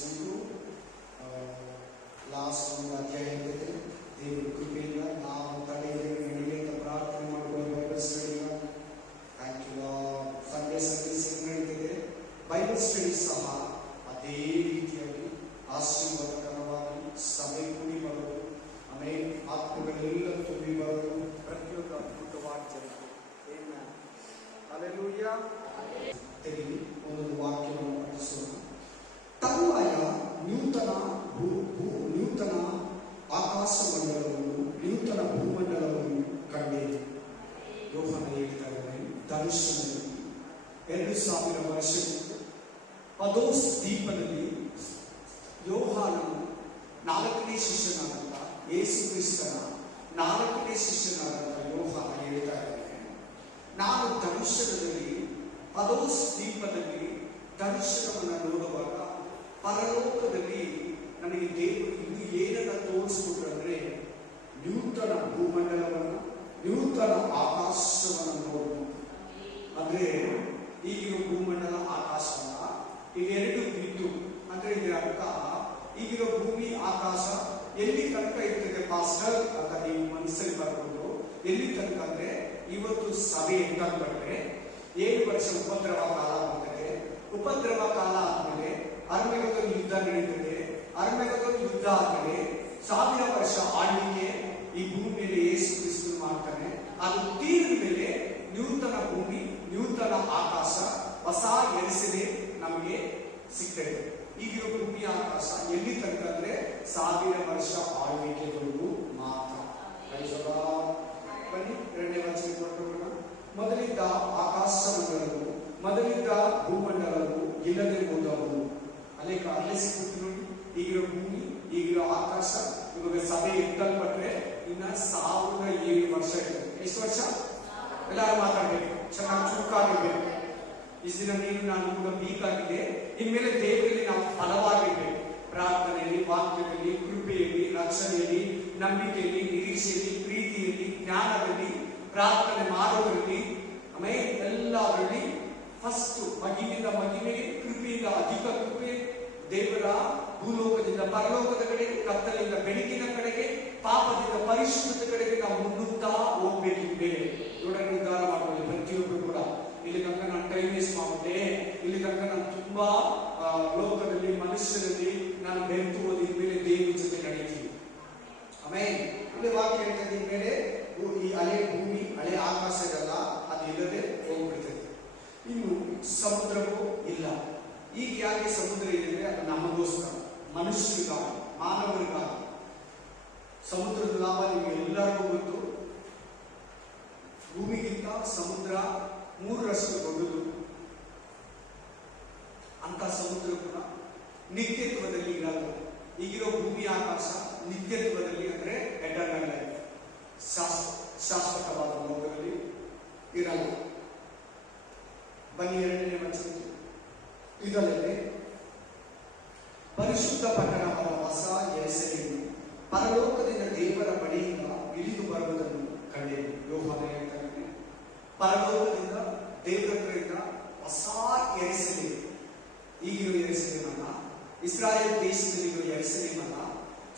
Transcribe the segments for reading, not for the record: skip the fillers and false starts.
ಧ್ಯಾನಿಸಬೇಕು. Last ಒಂದು ಅಧ್ಯಾಯ ಇರ್ತದೆ. ದೇವರ ಕೃಪೆಯಿಂದ ನಾವು ತಡೆಯಲ್ಲಿ ನಡಿಗೆ ಅಂತ ಪ್ರಾರ್ಥನೆ ಮಾಡಿಕೊಂಡು ಬೈಬಲ್ ಸ್ಟಡಿನ ಥ್ಯಾಂಕ್ ಯು ಸಂಡೇ ಸರ್ವಿಸ್ ನಡೀತಿದೆ. ಬೈಬಲ್ ಸ್ಟಡಿ ಸಹ ಅದೇ ರೀತಿಯಾಗಿ ಆಶೀರ್ವಾದಕರವಾಗಿ ಸಭೆ ಕೂಡಿ ಬರೋದು, ಆಮೇಲೆ ಆತ್ಮಗಳೆಲ್ಲ ತುಂಬಿ ಬರೋದು ಪ್ರತಿಯೊಂದು ಅದ್ಭುತವಾಗಿ ಜರುಗಿದೆ. ಹಲ್ಲೆಲೂಯಾ. ತೆಗೆದು ಒಂದೊಂದು ವಾಕ್ಯವನ್ನು ಪಠಿಸೋಣ. ತರುವಾಯ ನೂತನ ಆಕಾಶ ಮಂಡಲವನ್ನು, ನೂತನ ಭೂಮಂಡಲವನ್ನು ಕಂಡೆ. ಯೋಹಾನ ಹೇಳ್ತಾರೆ ದರ್ಶನದಲ್ಲಿ 2000 ವರ್ಷಕ್ಕೆ ಪದೋಸ್ ದ್ವೀಪದಲ್ಲಿ ಯೋಹಾನನು 4ನೇ ಶಿಷ್ಯನಾದಂಥ ಯೇಸು ಕ್ರಿಸ್ತನ 4ನೇ ಶಿಷ್ಯನಾದಂಥ ಯೋಹಾನ ಹೇಳ್ತಾ ಇದ್ದಾನೆ, ನಾನು ದರ್ಶನದಲ್ಲಿ ಪದೋಸ್ ದ್ವೀಪದಲ್ಲಿ ದರ್ಶನವನ್ನು ನೋಡುವಾಗ ಪರಲೋಕದಲ್ಲಿ ನನಗೆ ದೇವರು ಇನ್ನು ಏನನ್ನ ತೋರಿಸ್ಬಿಟ್ರಂದ್ರೆ ನೂತನ ಭೂಮಂಡಲವನ್ನು, ನೂತನ ಆಕಾಶವನ್ನು ನೋಡಬಹುದು. ಅಂದ್ರೆ ಈಗಿರೋ ಭೂಮಂಡಲ ಆಕಾಶವನ್ನ ಇವೆರಡು ಬಿಟ್ಟು, ಅಂದ್ರೆ ಇದರ ಅರ್ಥ ಈಗಿರೋ ಭೂಮಿ ಆಕಾಶ ಎಲ್ಲಿ ತನಕ ಇರ್ತದೆ ಪಾಸ್ಟರ್ ಅಂತ ನೀವು ಮನಸ್ಸಲ್ಲಿ ಬರ್ಕೊಂಡು, ಎಲ್ಲಿ ತನಕ ಅಂದ್ರೆ ಇವತ್ತು ಸಭೆ ಎಂತಂದ್ರೆ 7 ವರ್ಷ ಉಪದ್ರವ ಕಾಲ ಬರ್ತದೆ. ಉಪದ್ರವ ಕಾಲ ಆದ್ಮೇಲೆ ಅರ್ಮೆಗದೊಂದು ಯುದ್ಧ ನಡೀತದೆ. ಅರ್ಮೆಗದೊಂದು ಯುದ್ಧ ಆದ್ಮೇಲೆ 1000 ವರ್ಷ ಆಳ್ವಿಕೆ ಈ ಭೂಮಿಯಲ್ಲಿ ಯೇಸು ಕ್ರಿಸ್ತನು ಮಾಡ್ತಾನೆ. ಅದು ತೀರಿದ ಮೇಲೆ ನೂತನ ಭೂಮಿ, ನೂತನ ಆಕಾಶ, ಹೊಸ ಎರಿಸಲೇ ನಮಗೆ ಸಿಗ್ತದೆ. ಈಗಿರೋ ಭೂಮಿ ಆಕಾಶ ಎಲ್ಲಿ ತನಕ ಅಂದ್ರೆ 1000 ವರ್ಷ ಆಳ್ವಿಕೆಗಳು ಮಾತ್ರ. ಬನ್ನಿ 2ನೇ ವಚನ ಕೊಟ್ಟೋಣ. ಮೊದಲಿದ್ದ ಆಕಾಶ ಮಂಡಲವು, ಮೊದಲಿದ್ದ ಭೂಮಂಡಲವು ಇಲ್ಲದೆ ಹೋದವು. ಅಲ್ಲೇ ಸಿಗುತ್ತೆ ನೋಡಿ. ಈಗಿರೋ ಭೂಮಿ, ಈಗಿರೋ ಆಕಾಶ, ಇವಾಗ ಸಭೆ ಎತ್ತಲ್ಪಟ್ರೆ ಇನ್ನ 1007 ವರ್ಷ ಇರ್ತದೆ. ಎಷ್ಟು ವರ್ಷ? ಎಲ್ಲರೂ ಮಾತಾಡ್ಬೇಕು, ಚೆನ್ನಾಗಿ ಚುರುಕಾಗಿರ್ಬೇಕು. ಇಷ್ಟು ದಿನ ನೀನು ನಾನು ಕೂಡ ವೀಕ್ ಆಗಿದೆ. ಇನ್ಮೇಲೆ ದೇವರಲ್ಲಿ ನಾವು ಫಲವಾಗಿರ್ಬೇಕು. ಪ್ರಾರ್ಥನೆಯಲ್ಲಿ, ವಾಕ್ಯದಲ್ಲಿ, ಕೃಪೆಯಲ್ಲಿ, ರಕ್ಷಣೆಯಲ್ಲಿ, ನಂಬಿಕೆಯಲ್ಲಿ, ನಿರೀಕ್ಷೆಯಲ್ಲಿ, ಪ್ರೀತಿಯಲ್ಲಿ, ಜ್ಞಾನದಲ್ಲಿ, ಪ್ರಾರ್ಥನೆ ಮಾಡೋದ್ರಲ್ಲಿ, ಆಮೇಲೆ ಎಲ್ಲರಲ್ಲಿ ಫಸ್ಟ್ ಮಗಿನಿಂದ ಮಗಿನಿಗೆ, ಕೃಪೆಯಿಂದ ಅಧಿಕ ಕೃಪೆ, ದೇವರ ಭೂಲೋಕದಿಂದ ಪರಲೋಕದ ಕಡೆಗೆ, ಕತ್ತಲಿಂದ ಬೆಳಕಿನ ಕಡೆಗೆ, ಪಾಪದಿಂದ ಪರಿಶುದ್ಧತೆ ಕಡೆಗೆ ನಾವು ಮುನ್ನುತ್ತಾ ಹೋಗ್ಬೇಕಿದೆ. ನೋಡೋಣ, ನಿರ್ಧಾರ ಮಾಡ್ಕೊಳ್ಳಿ ಪ್ರತಿಯೊಬ್ಬರು ಕೂಡ. ಇಲ್ಲಿ ತನಕ ನಾನು ಟೈಮ್ ವೇಸ್ಟ್ ಮಾಡ್ಬಿಟ್ಟೆ, ಇಲ್ಲಿ ತನಕ ನಾನು ತುಂಬಾ ಲೋಕದಲ್ಲಿ, ಮನುಷ್ಯರಲ್ಲಿ ನಾನು ಬೆಂತು ಹೋದ ಮೇಲೆ ದೇವರ ಜೊತೆ ನಡೀತೀನಿ. ಆಮೇಲೆ ಇಲ್ಲಿ ವಾಕ್ಯ ಹೇಳ್ತದೆ, ಮೇಲೆ ಈ ಹಳೆ ಭೂಮಿ, ಹಳೆ ಆಕಾಶ ಇರಲ್ಲ, ಅದು ಇಲ್ಲದೆ ಹೋಗ್ಬಿಡ್ತದೆ. ಇನ್ನು ಸಮುದ್ರವೂ ಇಲ್ಲ. ಈಗ ಯಾಕೆ ಸಮುದ್ರ ಇದೆ? ಅದು ನಮಗೋಸ್ಕರ, ಮನುಷ್ಯರಿಗಾಗಿ, ಮಾನವರಿಗಾಗಿ. ಸಮುದ್ರದ ಲಾಭ ನಿಮ್ಗೆಲ್ಲರಿಗೂ ಗೊತ್ತು. ಭೂಮಿಗಿಂತ ಸಮುದ್ರ 3ರಷ್ಟು ದೊಡ್ಡದು. ಅಂತ ಸಮುದ್ರ ಕೂಡ ನಿತ್ಯತ್ವದಲ್ಲಿ ಇರಲ್ಲ. ಈಗಿರೋ ಭೂಮಿ ಆಕಾಶ ನಿತ್ಯತ್ವದಲ್ಲಿ ಅಂದ್ರೆ ಎಟರ್ನಲ್ ಲೈಫ್, ಶಾಶ್ವತವಾದ ಲೋಕದಲ್ಲಿ ಇರಲ್ಲ. ಬನ್ನಿ 2ನೇ ವಚನಕ್ಕೆ. ಇದರಲ್ಲಿ ಪರಿಶುದ್ಧ ಪಟ್ಟಣವಾದ ಹೊಸ ಯೆರೂಸಲೇಮು ಪರಲೋಕದಿಂದ ದೇವರ ಬಳಿಯಿಂದ ಇಳಿದು ಬರುವುದನ್ನು ಕಂಡೆನು. ಯೋಹಾನ ಹೇಳ್ತಾನೆ, ಪರಲೋಕದಿಂದ ದೇವರ ಕಡೆಯಿಂದ ಹೊಸ ಯೆರೂಸಲೇಮು. ಈಗಿರೋ ಯೆರೂಸಲೇಮ್ ಅಲ್ಲ, ಇಸ್ರಾಯೇಲ್ ದೇಶದಲ್ಲಿರೋ ಯೆರೂಸಲೇಮ್ ಅಲ್ಲ,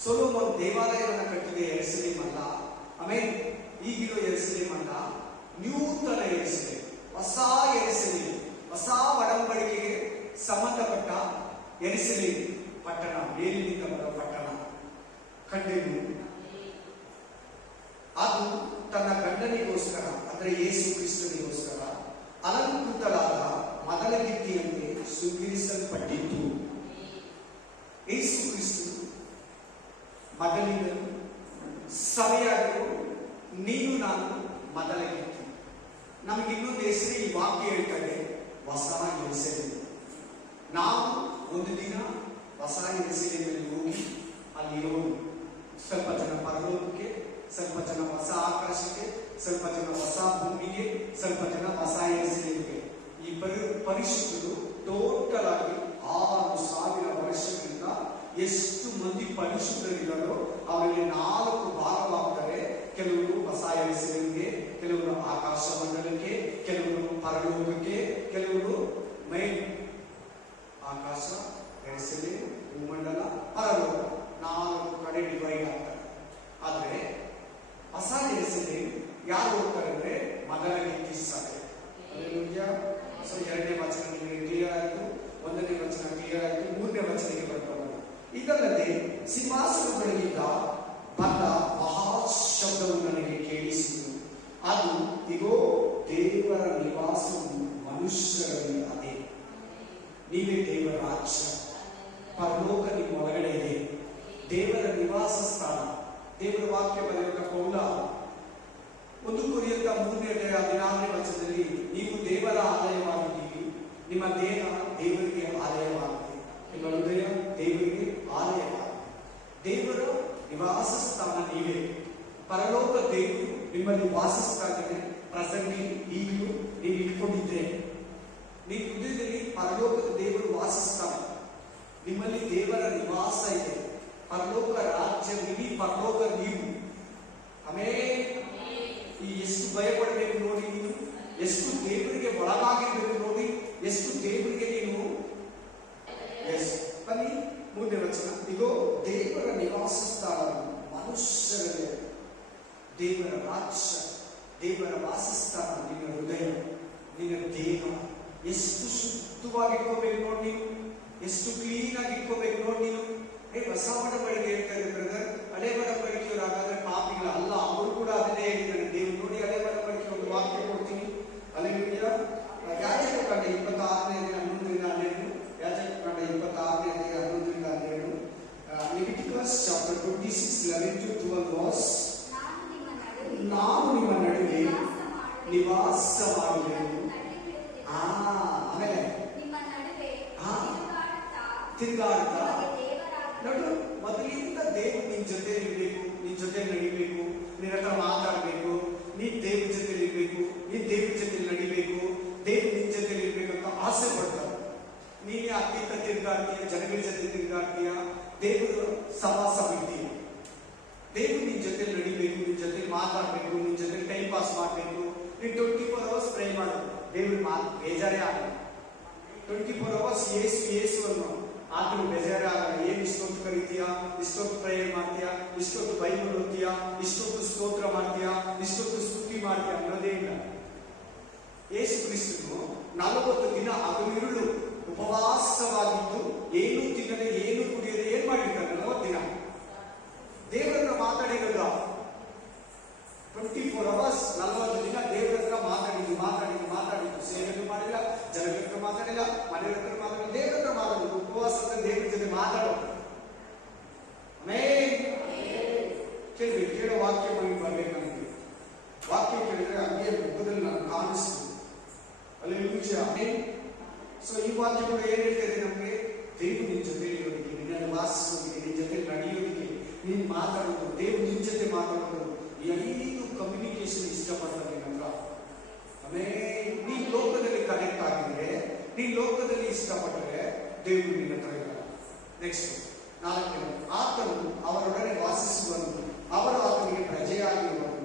ಸೊಲೊಮೋನ್ ದೇವಾಲಯವನ್ನು ಕಟ್ಟಿದ ಯೆರೂಸಲೇಮ್ ಅಲ್ಲ, ಆಮೇಲೆ ಈಗಿರೋ ಯೆರೂಸಲೇಮ್ ಅಲ್ಲ, ನೂತನ ಯೆರೂಸಲೇಮ್, ಹೊಸ ಯೆರೂಸಲೇಮ್, ಹೊಸ ಒಡಂಬಡಿಕೆಗೆ ಸಂಬಂಧಪಟ್ಟ ಯೆರೂಸಲೇಮ್ ಪಟ್ಟಣ, ಮೇಲಿನಿಂದ ಬರುವ ಪಟ್ಟಣ ಕಂಡೆನು. ಅದು ತನ್ನ ಗಂಡನಿಗೋಸ್ಕರ ಅಂದ್ರೆ ಯೇಸು ಕ್ರಿಸ್ತನಿಗೋಸ್ಕರ ಅಲಂಕೃತರಾದ ಮದಲಗಿತ್ತಿಯಂತೆ ಶೃಂಗರಿಸಲ್ಪಟ್ಟಿತ್ತು. ಯೇಸು ಕ್ರಿಸ್ತು ಮದಲಿಗನು, ಸಭೆಯಾಗಲು ನೀನು ನಾನು ಮದಲಗಿತ್ತಿ. ನಮ್ಗೆ ಇನ್ನೊಂದು ಹೆಸರು ಈ ವಾಕ್ಯ ಹೇಳ್ತಾರೆ, ಹೊಸ ಯೆರೂಸಲೇಮ್. ನಾವು ಒಂದು ದಿನ ಹೊಸ ಯೆರೂಸಲೇಮಿನಲ್ಲಿ ಹೋಗಿ ಅಲ್ಲಿರೋದು. ಸ್ವಲ್ಪ ಜನ ಪರಲೋಕಕ್ಕೆ, ಸ್ವಲ್ಪ ಜನ ಹೊಸ ಆಕಾಶಕ್ಕೆ, ಸ್ವಲ್ಪ ಜನ ಹೊಸ ಭೂಮಿಗೆ, ಸ್ವಲ್ಪ ಜನ ಹೊಸ ಯೆರೂಸಲೇಮಿಗೆ. ಈ ಪರಿಶುದ್ಧರು ಟೋಟಲ್ ಆಗಿ 6000 ವರ್ಷಗಳಿಂದ ಎಷ್ಟು ಮಂದಿ ಪರಿಶುದ್ಧರಿದ್ದಾರೋ ಅವರಿಗೆ 4 ಭಾಗವಾಗ್ತಾರೆ. ಕೆಲವರು ಹೊಸ ಯೆರೂಸಲೇಮಿಗೆ, ಕೆಲವರು ಆಕಾಶ ಮಂಡಲಕ್ಕೆ, ಕೆಲವರು ಪರಲೋಕಕ್ಕೆ, ಕೆಲವರು ಮೈ ಆಕಾಶ ಯೆರೂಸಲೇಮ್ ಸಿಂಹಾಸನಗಳಿಂದ ಬಂದ ಮಹಾಶಬ್ದವು ನನಗೆ ಕೇಳಿಸಿತು. ಅದು ಇಗೋ ದೇವರ ನಿವಾಸವು ಮನುಷ್ಯರಲ್ಲಿ ಅದೇ. ನೀವೇ ದೇವರ ರಾಜ್ಯ. ಪರಲೋಕ ನಿಮ್ಮ ಒಳಗಡೆ ಇದೆ. ದೇವರ ನಿವಾಸ ಸ್ಥಾನ. ದೇವರ ವಾಕ್ಯ ಬರೆಯುವ ಪೌಲ 1 ಕೊರಿಂಥ 3:16 ನೀವು ದೇವರ ಆಲಯವಾಗಿದ್ದೀರಿ, ನಿಮ್ಮ ದೇಹ ದೇವರಿಗೆ ಆಲಯವಾಗಿದೆ, ನಿಮ್ಮ ಹೃದಯ ದೇವರಿಗೆ ಆಲಯವಾಗಿದೆ. ದೇವರ ನಿವಾಸ ಸ್ಥಾನ ನೀವೇ. ಪರಲೋಕ ದೇವರು ನಿಮ್ಮಲ್ಲಿ ವಾಸಿಸ್ತಾಗಿದೆ. ಪ್ರೆಸೆಂಟ್ಲಿ ಈಗಲೂ ನೀವು ಇಟ್ಕೊಂಡಿದ್ರೆ ನೀವು ಹೃದಯದಲ್ಲಿ ಪರಲೋಕದ ದೇವರು ವಾಸಿಸ್ತಾನೆ. ನಿಮ್ಮಲ್ಲಿ ದೇವರ ನಿವಾಸ ಇದೆ. ಪರಲೋಕ ರಾಜ್ಯ ಇಡೀ ಪರಲೋಕ ನೀವು. ಆಮೇಲೆ ಈ ಎಷ್ಟು ಭಯ ಪಡಬೇಕು ನೋಡಿ, ನೀನು ಎಷ್ಟು ದೇವರಿಗೆ ಒಳಗಾಗಿರ್ಬೇಕು ನೋಡಿ, ಎಷ್ಟು ದೇವರಿಗೆ ನೀನು. ಎಸ್ ಬನ್ನಿ 3ನೇ ವಚನ. ಇಗೋ ದೇವರ ನಿವಾಸ ಸ್ಥಾನ ಮನುಷ್ಯರಲ್ಲೇ. ದೇವರ ರಾಜ್ಯ, ದೇವರ ವಾಸಸ್ಥಾನ ನಿನ್ನ ಹೃದಯ, ನಿನ್ನ ದೇಹ. ಎಷ್ಟು ಶುದ್ಧವಾಗಿ ಇಟ್ಕೋಬೇಕು ನೋಡಿ ನೀವು, ಎಷ್ಟು ಕ್ಲೀನ್ ಆಗಿ ಇಟ್ಕೋಬೇಕು ನೋಡಿ ನೀವು. ಹೊಸ ಒಡಂಬಡಿಕೆ ಹೇಳ್ತಾರೆ ಬ್ರದರ್, ಹಳೆ ಒಡಂಬಡಿಕೆಯವರು ಹಾಗಾದ್ರೆ ಪಾಪಿಗಳ ಅಲ್ಲ, ಅವರು ಕೂಡ ಅದನ್ನೇ ಹೇಳಿದ್ದಾರೆ. ದೇವ್ರು ನೋಡಿ ಹಳೆ ಒಡಂಬಡಿಕೆ ಒಂದು ವಾಕ್ಯ ಕೊಡ್ತೀನಿ. ಅಲ್ಲಿಯ ಯಾಜಕಕಾಂಡ 26:11-12, ಯಾಜಕಕಾಂಡ 26:11-12, ಲೆವಿಟಿಕಸ್ ಚಾಪ್ಟರ್ 26:11-12 ನಾನು ನಿಮ್ಮ ನಡುವೆ ನಿವಾಸ ಮಾಡುವೆನು. ಆಮೇಲೆ ತಿರುಗಾಡ್ತಾ ನೋಡು, ಮೊದಲಿಂದ ದೇವ್ರು ನಿನ್ ಜೊತೆ ಇರ್ಬೇಕು, ನಿನ್ ಜೊತೆ ನಡಿಬೇಕು, ನಿನ್ನ ಹತ್ರ ಮಾತಾಡ್ಬೇಕು, ನೀನ್ ದೇವ್ರ ಜೊತೆ ಇರ್ಬೇಕು, ನೀನ್ ದೇವ್ರ ಜೊತೆ ನಡಿಬೇಕು, ದೇವ್ರು ನಿನ್ ಜೊತೆ ಇರ್ಬೇಕು ಅಂತ ಆಸೆ ಪಡ್ತಾರೆ. ನೀನೇ ಅತ್ಯಂತ ತಿರುಗಾಡ್ತೀಯ, ಜನಗಳ ಜೊತೆ ತಿರುಗಾಡ್ತೀಯ, ದೇವರು ಸವಾಸ ಬಿಡ್ತೀಯ. ದೇವ್ರು ನಿನ್ ಜೊತೆ ನಡಿಬೇಕು, ನಿನ್ ಜೊತೆ ಮಾತಾಡ್ಬೇಕು, ನಿನ್ ಜೊತೆ ಟೈಮ್ ಪಾಸ್ ಮಾಡ್ಬೇಕು. ನೀನ್ 24 hours ಪ್ರೇ ಮಾಡು, ದೇವ್ರ ಮಾತು ಬೇಜಾರೇ ಆಗಲ್ಲ. 24 hours ಏಸು ಅನ್ನೋ ಆದ್ರೂ ಬೇಜಾರೇ ಆಗಲ್ಲ. ಏನ್ ಇಷ್ಟೊತ್ತು ಕರಿತೀಯಾ, ಇಷ್ಟೊತ್ತು ಪ್ರೇಯರ್ ಮಾಡ್ತೀಯಾ, ಇಷ್ಟೊತ್ತು ಬೈಬಲ್ ಓದ್ತೀಯಾ, ಇಷ್ಟೊತ್ತು ಸ್ತೋತ್ರ ಮಾಡ್ತೀಯಾ, ಇಷ್ಟೊತ್ತು ಸ್ತುತಿ ಮಾಡ್ತೀಯಾ ಅನ್ನೋದೇ ಇಲ್ಲ. ಯೇಸು ಕ್ರಿಸ್ತನು 40 ದಿನ ಹಗಲಿರುಳು ಉಪವಾಸವಾಗಿದ್ದು ಏನು ತಿನ್ನದೆ ಏನು ಕುಡಿಯದೆ ಏನ್ ಮಾಡಿರ್ತಾನೆ 40 ದಿನ. ದೇವರನ್ನ ಮಾತಾಡಿರೋದ 24 hours 40 ದಿನ ದೇವರ ಹತ್ರ ಮಾತಾಡಿದ್ದು ಸೇವೆಯನ್ನು ಮಾಡಿಲ್ಲ, ಜನಗಳ ಹತ್ರ ಮಾತಾಡಿಲ್ಲ, ಮನೆಯ ಹತ್ರ ಮಾತಾಡಿಲ್ಲ, ದೇವರ ಹತ್ರ ಮಾತಾಡೋದು. ಉಪವಾಸದ ದೇವರ ಜೊತೆ ಮಾತಾಡೋದು. ಕೇಳೋ ವಾಕ್ಯ ಮನೆಗೆ ಬರ್ಬೇಕು. ನನಗೆ ವಾಕ್ಯ ಕೇಳಿದ್ರೆ ಹಂಗೆ ಮುಖದಲ್ಲಿ ನಾನು ಕಾಣಿಸ್ತು. ಅಲ್ಲಿ ಸೊ ಈ ವಾಕ್ಯಗಳು ಏನ್ ಹೇಳ್ತಾ ಇದೆ ನಮ್ಗೆ? ದೇವ್ರು ನಿನ್ ಜೊತೆ ಇರೋದಕ್ಕೆ, ನಿನ್ನ ವಾಸಿಸೋದಕ್ಕೆ, ನಿನ್ ಜೊತೆ ನಡೆಯೋದಕ್ಕೆ, ನೀನ್ ಮಾತಾಡೋದು, ದೇವ್ರು ನಿನ್ ಜೊತೆ ಮಾತಾಡೋದು, ಎಲ್ಲೂ ಕಮ್ಯುನಿಕೇಶನ್ ಇಷ್ಟಪಡ್ತಾರೆ ನಮ್ಗ. ಆಮೇಲೆ ನೀನ್ ಲೋಕದಲ್ಲಿ ಕನೆಕ್ಟ್ ಆಗಿದ್ರೆ, ನೀನ್ ಲೋಕದಲ್ಲಿ ಇಷ್ಟಪಟ್ಟರೆ ದೇವ್ರು ನಿನ್ನ ಹತ್ರ ಇಲ್ಲ. ನೆಕ್ಸ್ಟ್ 4 ಆತನು ಅವರೊಡನೆ ವಾಸಿಸುವನು, ಅವರು ಆತನಿಗೆ ಪ್ರಜೆಯಾಗಿರುವನು,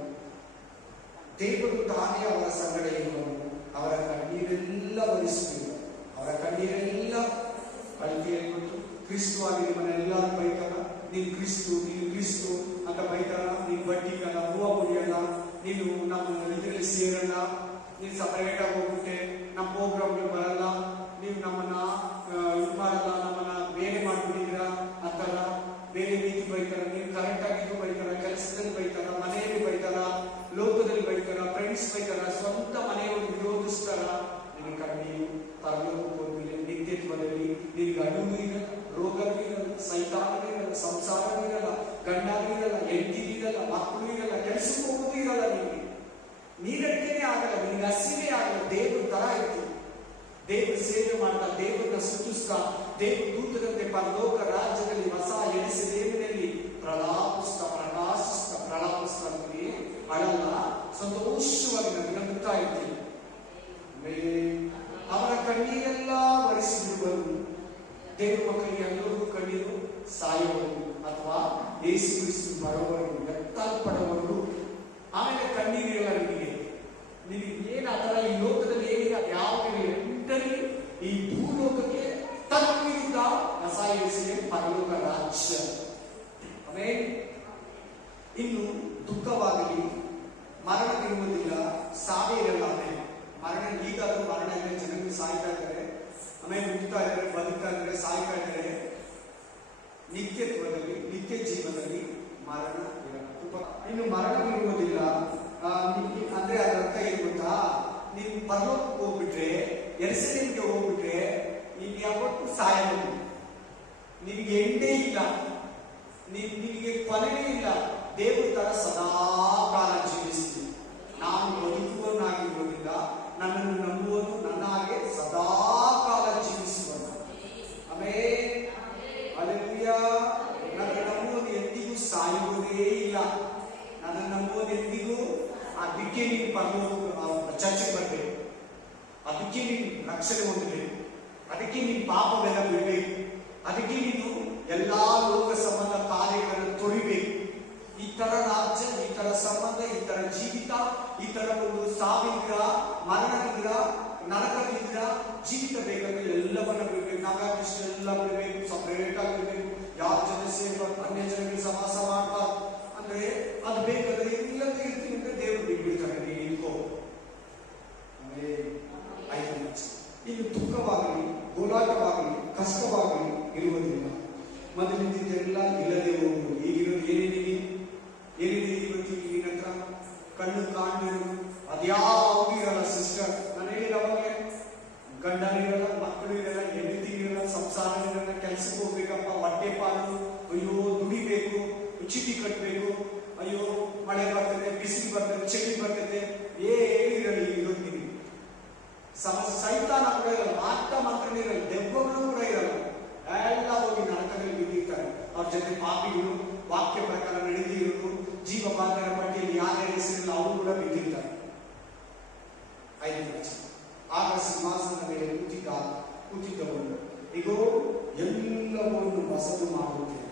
ದೇವರು ತಾನೇ ಅವರ ಸಂಗಡ ಇರುವನು, ಅವರ ಕಣ್ಣೀರೆಲ್ಲ ಒರೆಸುವುದು, ಅವರ ಕಣ್ಣೀರೆಲ್ಲ ಅಳತೆಯಲ್ಲಿ ಕೊಟ್ಟು. ಕ್ರಿಸ್ತವಾಗಿ ನಿಮ್ಮನ್ನೆಲ್ಲರೂ ಬೈತಾರ, ನೀನು ಕ್ರಿಸ್ತು ಅಂತ ಬೈತಾರ. ನೀನು ಬಡ್ಡಿಗಲ್ಲ, ಹೂವು ಮುಡಿಯಲ್ಲ, ನೀನು ನಮ್ಮ ಇದರಲ್ಲಿ ಸೇರಲ್ಲ, ನೀನು ಸಪರೇಟ್ ಆಗಿ ಹೋಗ್ಬಿಟ್ಟೆ, ನಮ್ಮ ಪ್ರೋಗ್ರಾಮ್ಗೆ ಬರಲ್ಲ, ನೀವು ನಮ್ಮನ್ನ ಇದು ಮಾಡಲ್ಲ, ನಮ್ಮನ್ನ ಬೇರೆ ಮಾಡ್ಬಿಟ್ಟಿದ್ದೀರ ಅಂತಾರ. ಬೇರೆ ರೀತಿ ಬೈತಾರ. ನೀವು ಕರೆಕ್ಟ್ ಆಗಿದ್ದು ಬೈತಾರ, ಕೆಲಸದಲ್ಲಿ ಬೈತಾರ, ಮನೆಯಲ್ಲಿ ಬೈತಾರ, ಲೋಕದಲ್ಲಿ ಬೈತಾರ, ಫ್ರೆಂಡ್ಸ್ ಬೈತಾರ, ಸ್ವಂತ ಮನೆಯವರು ವಿರೋಧಿಸ್ತಾರ. ನಿನ್ನ ಕಣ್ಣೀರು ಪರಲೋಕಕ್ಕೆ ಹೋದ್ಮೇಲೆ ನಿತ್ಯತ್ವದಲ್ಲಿ ನಿನಗೆ ಅಡುಗೂ ಇರಲ್ಲ, ರೋಗವೂ ಇರಲ್ಲ, ಸೈತಾನವೂ ಇರಲ್ಲ, ಸಂಸಾರವೂ ಇರಲ್ಲ, ಗಂಡನೂ ಇರಲ್ಲ, ಹೆಂಡತಿಗೂ ಇರಲ್ಲ, ಮಕ್ಕಳು ಇರಲ್ಲ, ಕೆಲಸಕ್ಕೆ ಹೋಗೋದು ಇರಲ್ಲ. ನೀರಟ್ಟೇನೆ ಆಗಲ್ಲ, ನಿನಗೆ ಹಸಿವೆ ಆಗಲ್ಲ. ದೇವ್ರ ತರ ಇತ್ತು. ದೇವ್ರ ಸೇವೆ ಮಾಡ್ತಾ, ದೇವರನ್ನ ಸ್ತುತಿಸ್ತಾ, ದೇವ್ರ ದೂತರಂತೆ ಪರಲೋಕ ರಾಜ್ಯದಲ್ಲಿ ಹೊಸ ಎಣಿಸಿ ದೇವರಲ್ಲಿ ಪ್ರಲಾಪಿಸ್ತಾ ಅಳಲ್ಲ, ಸಂತೋಷವಾಗಿ ನಗುತ್ತಾ ಇರ್ತೀವಿ. ಅವರ ಕಣ್ಣೀರೆಲ್ಲ ಒರೆಸಿಬಿಡುವರು. ದೇವ್ರ ಮಕ್ಕಳಿಗೆ ಎಲ್ಲರಿಗೂ ಕಣ್ಣೀರು ಸಾಯುವರು ಅಥವಾ ಯೇಸು ಕ್ರಿಸ್ತು ಬರೋವರು, ವ್ಯಕ್ತಪಡುವವರು. ಆಮೇಲೆ ಕಣ್ಣೀರಿಲ್ಲ ನಿನಗೆ ಏನ್ ಆತರ ಈ ಲೋಕದಲ್ಲಿ ಏನಿಲ್ಲ, ಯಾವ ಎಂಟರಿ ಈ ಭೂಲೋಕಕ್ಕೆ ತನ್ವಿರುದ್ಧ ಹೊಸ ಯೋಚನೆ ಪರಲೋಕ ರಾಜ್ಯ. ಆಮೇಲೆ ಇನ್ನು ದುಃಖವಾಗಲಿ, ಮರಣವಿರುವುದಿಲ್ಲ, ಸಾವೇ ಇರಲ್ಲ. ಆಮೇಲೆ ಮರಣ, ಈಗಾದ್ರೂ ಮರಣ ಇದೆ, ಜನಗಳು ಸಾಯ್ತಾ ಇದ್ದಾರೆ, ಆಮೇಲೆ ಹುಟ್ಟುತ್ತಾ ಇದ್ದಾರೆ, ಬದುಕ್ತಾ ಇದ್ದಾರೆ, ಸಾಯ್ತಾ ಇದ್ದಾರೆ. ನಿತ್ಯತ್ವದಲ್ಲಿ ಮರಣ ಇನ್ನು ಮರಣವಿರುವುದಿಲ್ಲ. ಅಂದ್ರೆ ಅದರ ಅರ್ಥ ಏನು ಗೊತ್ತಾ? ನೀವು ಪರಲೋಕಕ್ಕೆ ಹೋಗ್ಬಿಟ್ರೆ, ಯೆರೂಸಲೇಮಿಗೆ ಹೋಗ್ಬಿಟ್ರೆ ನೀವು ಯಾವತ್ತೂ ಸಾಯಬಹುದು. ನಿಮಗೆ ಎಂಡೇ ಇಲ್ಲ, ನಿಮಗೆ ಕೊನೆಯೇ ಇಲ್ಲ. ದೇವರ ತರ ಸದಾ ಕಾಲ ಜೀವಿಸ್ತೀವಿ. ನಾನು ಬದುಕುವನಾಗಿರುವುದಿಲ್ಲ, ನನ್ನನ್ನು ನಂಬುವನು ನನ್ನ ಹಾಗೆ ಸದಾ ಕಾಲ ಜೀವಿಸುವನು. Amen, hallelujah. ನನ್ನ ನಂಬುವನು ಎಂದಿಗೂ ಸಾಯುವುದೇ ಇಲ್ಲ. ನನ್ನ ನಂಬುವನು ಎಂದಿಗೂ. ಅದಕ್ಕೆ ನೀನು ಚರ್ಚೆಗೆ ಬರಬೇಕು, ಅದಕ್ಕೆ ನೀನು ರಕ್ಷಣೆ ಹೊಂದಬೇಕು, ಅದಕ್ಕೆ ನೀನು ಪಾಪವೆಲ್ಲ ಬಿಡಬೇಕು, ಅದಕ್ಕೆ ನೀನು ಎಲ್ಲಾ ಲೋಕ ಸಂಬಂಧ ಕಾರ್ಯಗಳನ್ನು ತೊರಿಬೇಕು. ಈ ತರ ರಾಜ್ಯ, ಈ ತರ ಸಂಬಂಧ, ಈ ತರ ಜೀವಿತ, ಈ ತರ ಒಂದು ಸಾವಿರ ಮರಣದಿಂದ ನರಕದಿಂದ ಜೀವಿತ ಬೇಕಂದ್ರೆ ಎಲ್ಲವನ್ನ ಬಿಡಬೇಕು. ನಾಗಾಕೃಷ್ಣ ಎಲ್ಲ ಬಿಡಬೇಕು, ಸಪರೇಟ್ ಆಗಿರ್ಬೇಕು. ಯಾವ ಜನ ಸೇರ್ಬಾರ್ದು, ಅನ್ಯ ಜನರಿಗೆ ಸಮಾಸ ಮಾಡಬಾರ್ದು. ಅಂದ್ರೆ ಅದು ಬೇಕಾದ್ರೆ ಇಲ್ಲದೆ ಇರ್ತೀನಿ ಅಂದ್ರೆ ದೇವರು ಬಿಟ್ಬಿಡ್ತಾರೆ, ನೀನು ಇಟ್ಕೋ. ಇನ್ನು ದುಃಖವಾಗಲಿ, ಗೋಲಾಟವಾಗಲಿ, ಕಷ್ಟವಾಗಲಿ ಇರುವುದಿಲ್ಲ. ಮೊದಲಿದ್ದೆಲ್ಲ ಇಲ್ಲದೆ ಹೋಗುವುದು. ಈಗಿರೋದು ಏನೇನಿದೆ ಇವತ್ತು ಈಗಿನ ಹತ್ರ ಕಣ್ಣು ಕಾಣಿರೋದು ಅದ್ಯಾವುದು ಇರಲ್ಲ. ಸಿಸ್ಟರ್, ನಾನು ಹೇಳಿದ ಅವಾಗಲೇ, ಗಂಡನಿರಲ್ಲ, ಮಕ್ಕಳು ಇರಲ್ಲ, ಹೆಂಡತಿ ಇರಲ್ಲ, ಸಂಸಾರ ಇರಲ್ಲ, ಕೆಲ್ಸಕ್ಕೆ ಹೋಗ್ಬೇಕಪ್ಪ, ಹೊಟ್ಟೆ ಪಾಲು, ಅಯ್ಯೋ ದುಡಿಬೇಕು, ಚೀಟಿ ಕಟ್ಟಬೇಕು, ಅಯ್ಯೋ ಮಳೆ ಬರ್ತದೆ, ಬಿಸಿಲು ಬರ್ತದೆ, ಚಳಿ ಬರ್ತದೆ, ಏನಿರಲ್ಲ ಈಗಿರೋದು ನಿಮಗೆ. ಸೈತಾನ ಕೂಡ ಇರಲ್ಲ, ಮಾತ್ರ ಮಾತ್ರನೇ ಇರಲ್ಲ, ದೆವ್ವಗಳು ಕೂಡ ಇರಲ್ಲ. ಎಲ್ಲ ಹೋಗಿ ನರಕದಲ್ಲಿ ಬಿದ್ದಿರ್ತಾರೆ. ಅವ್ರ ಜೊತೆ ಪಾಪಿಗಳು, ವಾಕ್ಯ ಪ್ರಕಾರ ನಡೆದಿರೋದು, ಜೀವ ಬಾಧ್ಯರ ಪಟ್ಟಿಯಲ್ಲಿ ಯಾರ್ಯಾರ ಹೆಸರಿಲ್ಲ ಅವರು ಕೂಡ ಬಿದ್ದಿರ್ತಾರೆ. 5 ಲಕ್ಷ. ಆಗ ಸಿಂಹಾಸನದ ಮೇಲೆ ಕೂತಿದ್ದವನು ಈಗ ಎಲ್ಲವನ್ನು ಹೊಸದು ಮಾಡುತ್ತೇನೆ,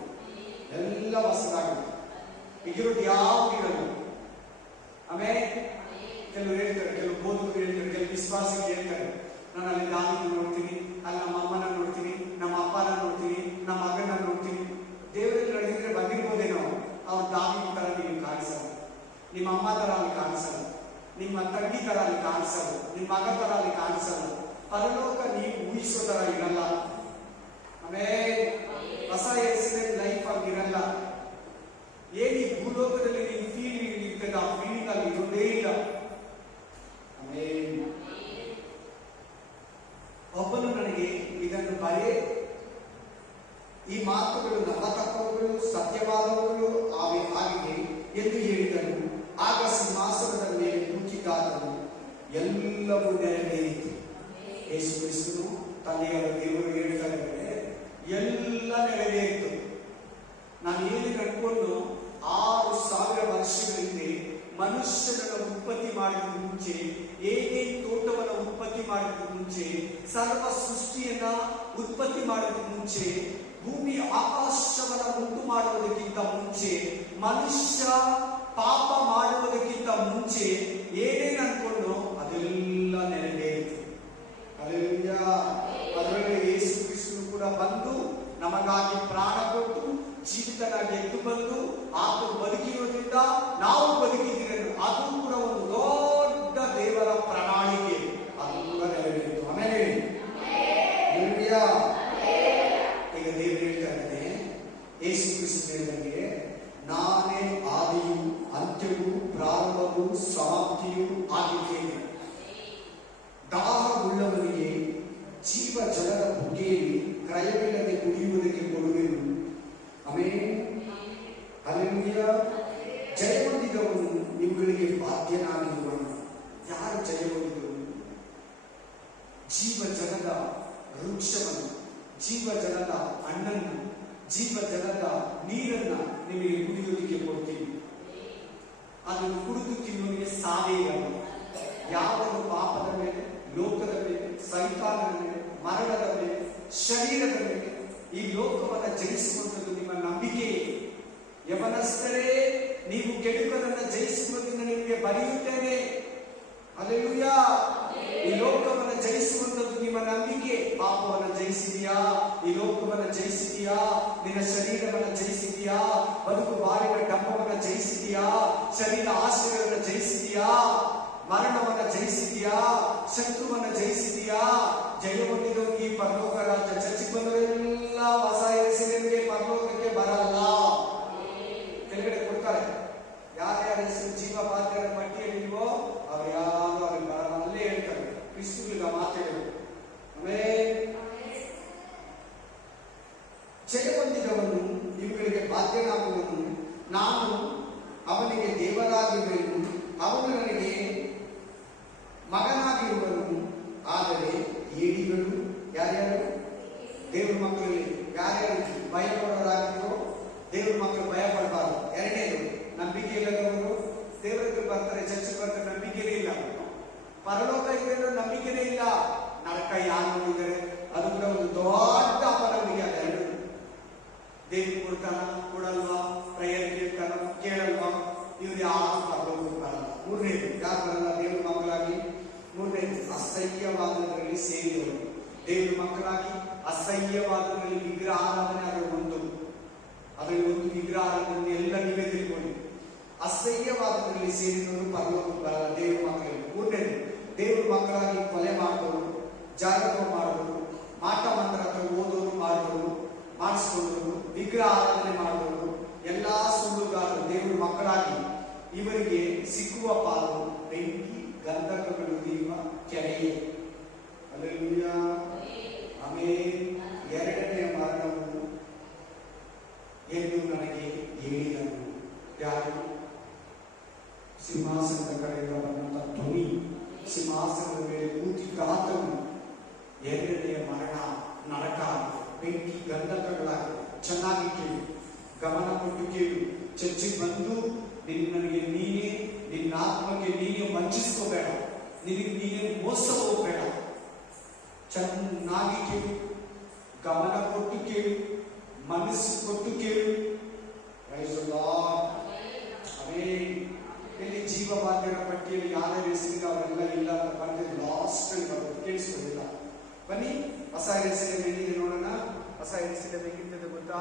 ಎಲ್ಲ ಹೊಸದಾಗುತ್ತೆ. ಈಗಿರೋದು ಯಾವುದು ಇರಲ್ಲ. ಆಮೇಲೆ ಕೆಲವರು ಹೇಳ್ತಾರೆ, ಕೆಲವು ಬೋಧಕರು ಹೇಳ್ತಾರೆ, ಕೆಲವು ವಿಶ್ವಾಸಿಗಳು ಹೇಳ್ತಾರೆ, ನಾನು ಅಲ್ಲಿ ದಾನಿಯನ್ನು ನೋಡ್ತೀನಿ, ಅಲ್ಲಿ ನಮ್ಮ ಅಮ್ಮನ ನೋಡ್ತೀನಿ, ನಮ್ಮ ಅಪ್ಪನ ನೋಡ್ತೀನಿ, ನಮ್ಮ ಮಗನ ನೋಡ್ತೀನಿ. ದೇವರಲ್ಲಿ ನಡೆದಿದ್ರೆ ಬಂದಿರ್ಬೋದೇನೋ, ಅವ್ರ ದಾನಿ ತರ ನೀವು ಕಾಣಿಸಲ್ಲ, ನಿಮ್ಮ ಅಮ್ಮ ತರ ಅಲ್ಲಿ ಕಾಣಿಸಲ್ಲ, ನಿಮ್ಮ ತಂಗಿ ತರ ಅಲ್ಲಿ ಕಾಣಿಸಲ್ಲ, ನಿಮ್ಮ ಮಗ ತರ ಅಲ್ಲಿ ಕಾಣಿಸಲ್ಲ. ಪರಲೋಕ ನೀವು ಊಹಿಸೋ ತರ ಇರಲ್ಲ. ಆಮೇಲೆ ಹೊಸ ಎಕ್ಸಿಡೆಂಟ್ ಲೈಫ್ ಆಗಿರಲ್ಲ. ಏನಿ ಭೂಲೋಕದಲ್ಲಿ ನೀವು ಫೀಲಿಂಗ್ ಇರ್ತದೆ, ಆ ಫೀಲಿಂಗ್ ಅಲ್ಲಿ ಇರೋದೇ ಇಲ್ಲ. ಆಮೇಲೆ ಒಬ್ಬನು ನನಗೆ ಇದನ್ನು ಬರೇ, ಈ ಮಾತುಗಳು ನಮ್ಮತಕ್ಕವುಗಳು, ಸತ್ಯವಾದವುಗಳು ಆಗಿದೆ ಎಂದು ಹೇಳಿದನು. ಆಗ ಸಿಂಹಾಸನದ ಮೇಲೆ ಕೂತಿದ್ದಾತನು ಎಲ್ಲವೂ ನೆರವೇರಿತು. ಯೇಸು ಕ್ರಿಸ್ತನು ತಂದೆಯಾದ ದೇವರು ಹೇಳ್ತಾ ಇದ್ದಾರೆ, ಎಲ್ಲ ನೆರವೇರಿತು. ನಾನು ಏನು ಕಟ್ಕೊಂಡು 6,000 ವರ್ಷಗಳ ಹಿಂದೆ ಮನುಷ್ಯನನ್ನು ಉತ್ಪತ್ತಿ ಮಾಡಿದ ಮುಂಚೆ, ಹೇಗೆ ತೋಟವನ್ನು ಉತ್ಪತ್ತಿ ಮಾಡಿದ ಮುಂಚೆ, ಸರ್ವ ಸೃಷ್ಟಿಯನ್ನ ಉತ್ಪತ್ತಿ ಮಾಡಿದ ಮುಂಚೆ, ಭೂಮಿ ಆಕಾಶವನ್ನ ಉಂಟು ಮಾಡುವುದಕ್ಕಿಂತ ಮುಂಚೆ, ಮನುಷ್ಯ ಪಾಪ ಮಾಡುವುದಕ್ಕಿಂತ ಮುಂಚೆ ಏನೇನು ಅನ್ಕೊಂಡು ಅದೆಲ್ಲ ನೆರವೇರಿತು. ಹಲ್ಲೆಲೂಯಾ. ಅದರಲ್ಲಿ ಯೇಸು ಕ್ರಿಸ್ತನು ಕೂಡ ಬಂದು ನಮಗಾಗಿ ಪ್ರಾಣ ಕೊಟ್ಟು ಜೀವಿತನಾಗಿ ಎದ್ದು ಬಂದು ಆತ ಬದುಕಿರೋದ್ರಿಂದ ನಾವು ಬದುಕಿದ್ದೀರಿ. ಅದು ಕೂಡ ಒಂದು ದೊಡ್ಡ ದೇವರ ಪ್ರಣಾಳಿಕೆ, ಅದು ಕೂಡ ನೆರವೇರಿತು. ಆಮೇಲೆ ಹಲ್ಲೆಲೂಯಾ. ಈಗ ದೇವರು ಹೇಳ್ತಾ ಇದ್ದಾನೆ, ಯೇಸು ಕ್ರಿಸ್ತನು ಹೇಳಿದಂಗೆ, ನಾನೇ ಆದಿಯು ಅಂತ್ಯವೂ ಪ್ರಾರಂಭವೂ ಸಮಾಪ್ತಿಯೂ ಆಗಿದ್ದೇನೆ. ದಾಹವುಳ್ಳವನಿಗೆ ಜೀವ ಜಲದ ಬುಗ್ಗೆಯಲ್ಲಿ ಕ್ರಯವಿಲ್ಲದೆ ಕುಡಿಯುವುದಕ್ಕೆ ಕೊಡುವೆನು. Amen, hallelujah. ಜಯವಂತಿದವನು ಇವುಗಳಿಗೆ ಬಾಧ್ಯನಾಗಿರುವನು. ಯಾರು ಜಯವಂತಿದವನು? ಜೀವ ಜಲದ ವೃಕ್ಷವನ್ನು, ಜೀವ ಜಲದ ಹಣ್ಣನ್ನು, ಜೀವ ಜಲದ ನೀರನ್ನ ನಿಮಗೆ ಕುಡಿಯೋದಕ್ಕೆ ಕೊಡ್ತೀನಿ. ಅದನ್ನು ಕುಡಿದು ತಿನ್ನುವನಿಗೆ ಸಾವೇ ಇರಲ್ಲ. ಯಾವನು ಪಾಪದ ಮೇಲೆ, ಲೋಕದ ಮೇಲೆ, ಸೈತಾನದ ಮೇಲೆ, ಮರಣದ ಮೇಲೆ, ಶರೀರದ ಮೇಲೆ ಈ ಲೋಕವನ್ನು ಜಯಿಸುವಂಥದ್ದು ನಿಮ್ಮ ನಂಬಿಕೆ. ಯವನಸ್ಥರೇ, ನೀವು ಕೆಡುಕರನ್ನು ಜಯಿಸುವುದರಿಂದ ನಿಮಗೆ ಬರೆಯುತ್ತೇನೆ. ಹಲ್ಲೆಲೂಯಾ. ಈ ಲೋಕವನ್ನು ಜಯಿಸುವಂಥದ್ದು ನಿಮ್ಮ ನಂಬಿಕೆ. ಪಾಪವನ್ನು ಜಯಿಸಿದೆಯಾ? ಈ ಲೋಕವನ್ನು ಜಯಿಸಿದೆಯಾ? ನಿನ್ನ ಶರೀರವನ್ನು ಜಯಿಸಿದೆಯಾ? ಬದುಕು ಬಾಳಿನ ಡಂಬವನ್ನು ಜಯಿಸಿದೆಯಾ? ಶರೀರ ಆಶಯಗಳನ್ನು ಜಯಿಸಿದೆಯಾ? ಮರಣವನ್ನು ಜಯಿಸಿದೆಯಾ? ಶತ್ರುವನ್ನು ಜಯಿಸಿದೆಯಾ? ಜಯ ಹೊಂದಿದವರಿಗೆ ಪರಲೋಕ ರಾಜ್ಯ. ಚರ್ಚಿಗೆ ಬಂದವರೆಲ್ಲ ಹೊಸ ಹೆಸರಿಗೆ ಪರಲೋಕಕ್ಕೆ ಬರಲ್ಲ. ಕೆಳಗಡೆ ಬಾಧ್ಯನಾಗುವನು, ನಾನು ಅವನಿಗೆ ದೇವರಾಗಿರುವೆನು, ಅವನು ನನಗೆ ಮಗನಾಗಿರುವನು. ಆದರೆ ಏಡಿಗಳು, ಯಾರ್ಯಾರು ದೇವ್ರ ಮಕ್ಕಳಲ್ಲಿ ಯಾರ್ಯಾರು ಭಯ ಪಡೋರಾಗಿದ್ರು, ದೇವ್ರ ಮಕ್ಕಳು ಭಯ ಪಡಬಾರ್ದು. ಎರಡನೇದು, ನಂಬಿಕೆ ಇಲ್ಲದವರು ದೇವರಿಗೆ ಬರ್ತಾರೆ, ಚರ್ಚಿಗೆ ಬರ್ತಾರೆ, ನಂಬಿಕೆನೇ ಇಲ್ಲ. ಪರಲೋಕ ಇದೆ ಅಂದ್ರೆ ನಂಬಿಕೆನೇ ಇಲ್ಲ. ನರಕ ಯಾರು ನೋಡಿದ್ದಾರೆ, ಅದು ಕೂಡ ಒಂದು ದೊಡ್ಡ ಅಪನಂಬಿಕೆ. ಅದೆರಡು ದೇವ್ರು ಕೊಡ್ತಾನ ಕೊಡಲ್ವಾ, ಪ್ರೇಯರ್ ಕೇಳ್ತಾನ ಕೇಳಲ್ವಾ, ಇವ್ರು ಯಾರು ಪರಲೋಕ ಬರಲ್ಲ. ಮೂರನೇದು, ಯಾರು ಬರಲ್ಲ ದೇವ್ರ ಮಕ್ಕಳಾಗಿ? ಮೂರನೇದು, ಅಸಹ್ಯವಾದದಲ್ಲಿ ಸೇರಿದವರು. ದೇವ್ರ ಮಕ್ಕಳಾಗಿ ಅಸಹ್ಯವಾದದಲ್ಲಿ ವಿಗ್ರಹ ಆರಾಧನೆ ಅದರಲ್ಲಿ ಒಂದು ವಿಗ್ರಹ ಆರಾಧನೆ ಎಲ್ಲ ನೀವೇ ತಿಳ್ಕೊಳ್ಳಿ. ಅಸಹ್ಯವಾದದಲ್ಲಿ ಸೇರಿದವರು ಪರಲೋಕ ಬರಲ್ಲ ದೇವ್ರ ಮಕ್ಕಳಿಗೆ. ಮೂರನೇದು, ದೇವ್ರ ಮಕ್ಕಳಾಗಿ ಕೊಲೆ ಮಾಡೋರು, ಜಾಗೃತ ಮಾಡೋರು, ಮಾಟ ಮಂತ್ರ ಓದೋರು ಮಾಡೋರು, ಮಾಡಿಸ್ಕೊಳ್ಳೋರು, ವಿಗ್ರಹ ಆರಾಧನೆ ಮಾಡೋರು, ಎಲ್ಲಾ ಸುಳ್ಳುಗಾರರು ದೇವ್ರ ಮಕ್ಕಳಾಗಿ ಇವರಿಗೆ ಸಿಕ್ಕುವ ಪಾಲು ಬೆಂಕಿ ಗಂಧಕಗಳು ಇರುವ ಕೆರೆಯೇ. Hallelujah, amen. ಎರಡನೆಯ ಮರಣವು ಎಂದು ನನಗೆ ಹೇಳಿದನು. ಯಾರು? ಸಿಂಹಾಸನದ ಕಡೆಯಿಂದ ಬಂದಂತ ಧ್ವನಿ, ಸಿಂಹಾಸನದ ಮೇಲೆ ಕೂತಿದ್ದ ಆತನು. ಎರಡನೆಯ ಮರಣ ನರಕ, ಬೆಂಕಿ ಗಂಧಕಗಳಾಗಿ. ಚೆನ್ನಾಗಿ ಕೇಳು, ಗಮನ ಕೊಟ್ಟು ಕೇಳು. ಚರ್ಚಿಗೆ ಬಂದು ನನಗೆ ನೀನೇ, ನಿನ್ನ ಆತ್ಮಕ್ಕೆ ನೀನೇ ವಂಚಿಸ್ಕೋಬೇಡ, ನಿನಗೆ ನೀನೇ ಮೋಸ ಹೋಗಬೇಡ. ಚೆನ್ನಾಗಿ ಕೇಳು, ಗಮನ ಕೊಟ್ಟು ಕೇಳು, ಮನಸ್ಸು ಕೊಟ್ಟು ಕೇಳು. ಇಲ್ಲಿ ಜೀವಬಾಧ್ಯರ ಪಟ್ಟಿಯಲ್ಲಿ ಯಾರ್ಯಾರ ಹೆಸರಿಗೆ ಅವರೆಲ್ಲ ಇಲ್ಲ ಅಂತ ಬಂದಿದ್ದು ಲಾಸ್ಟ್ ಅಲ್ಲಿ ಬರೋದು, ಕೇಳಿಸ್ಕೊಳ್ಳಿಲ್ಲ. ಬನ್ನಿ, ಹೊಸ ಹೆಸರು ಹೆಂಗಿದೆ ನೋಡೋಣ. ಹೊಸ ಹೆಸರು ಹೇಗಿರ್ತದೆ ಗೊತ್ತಾ?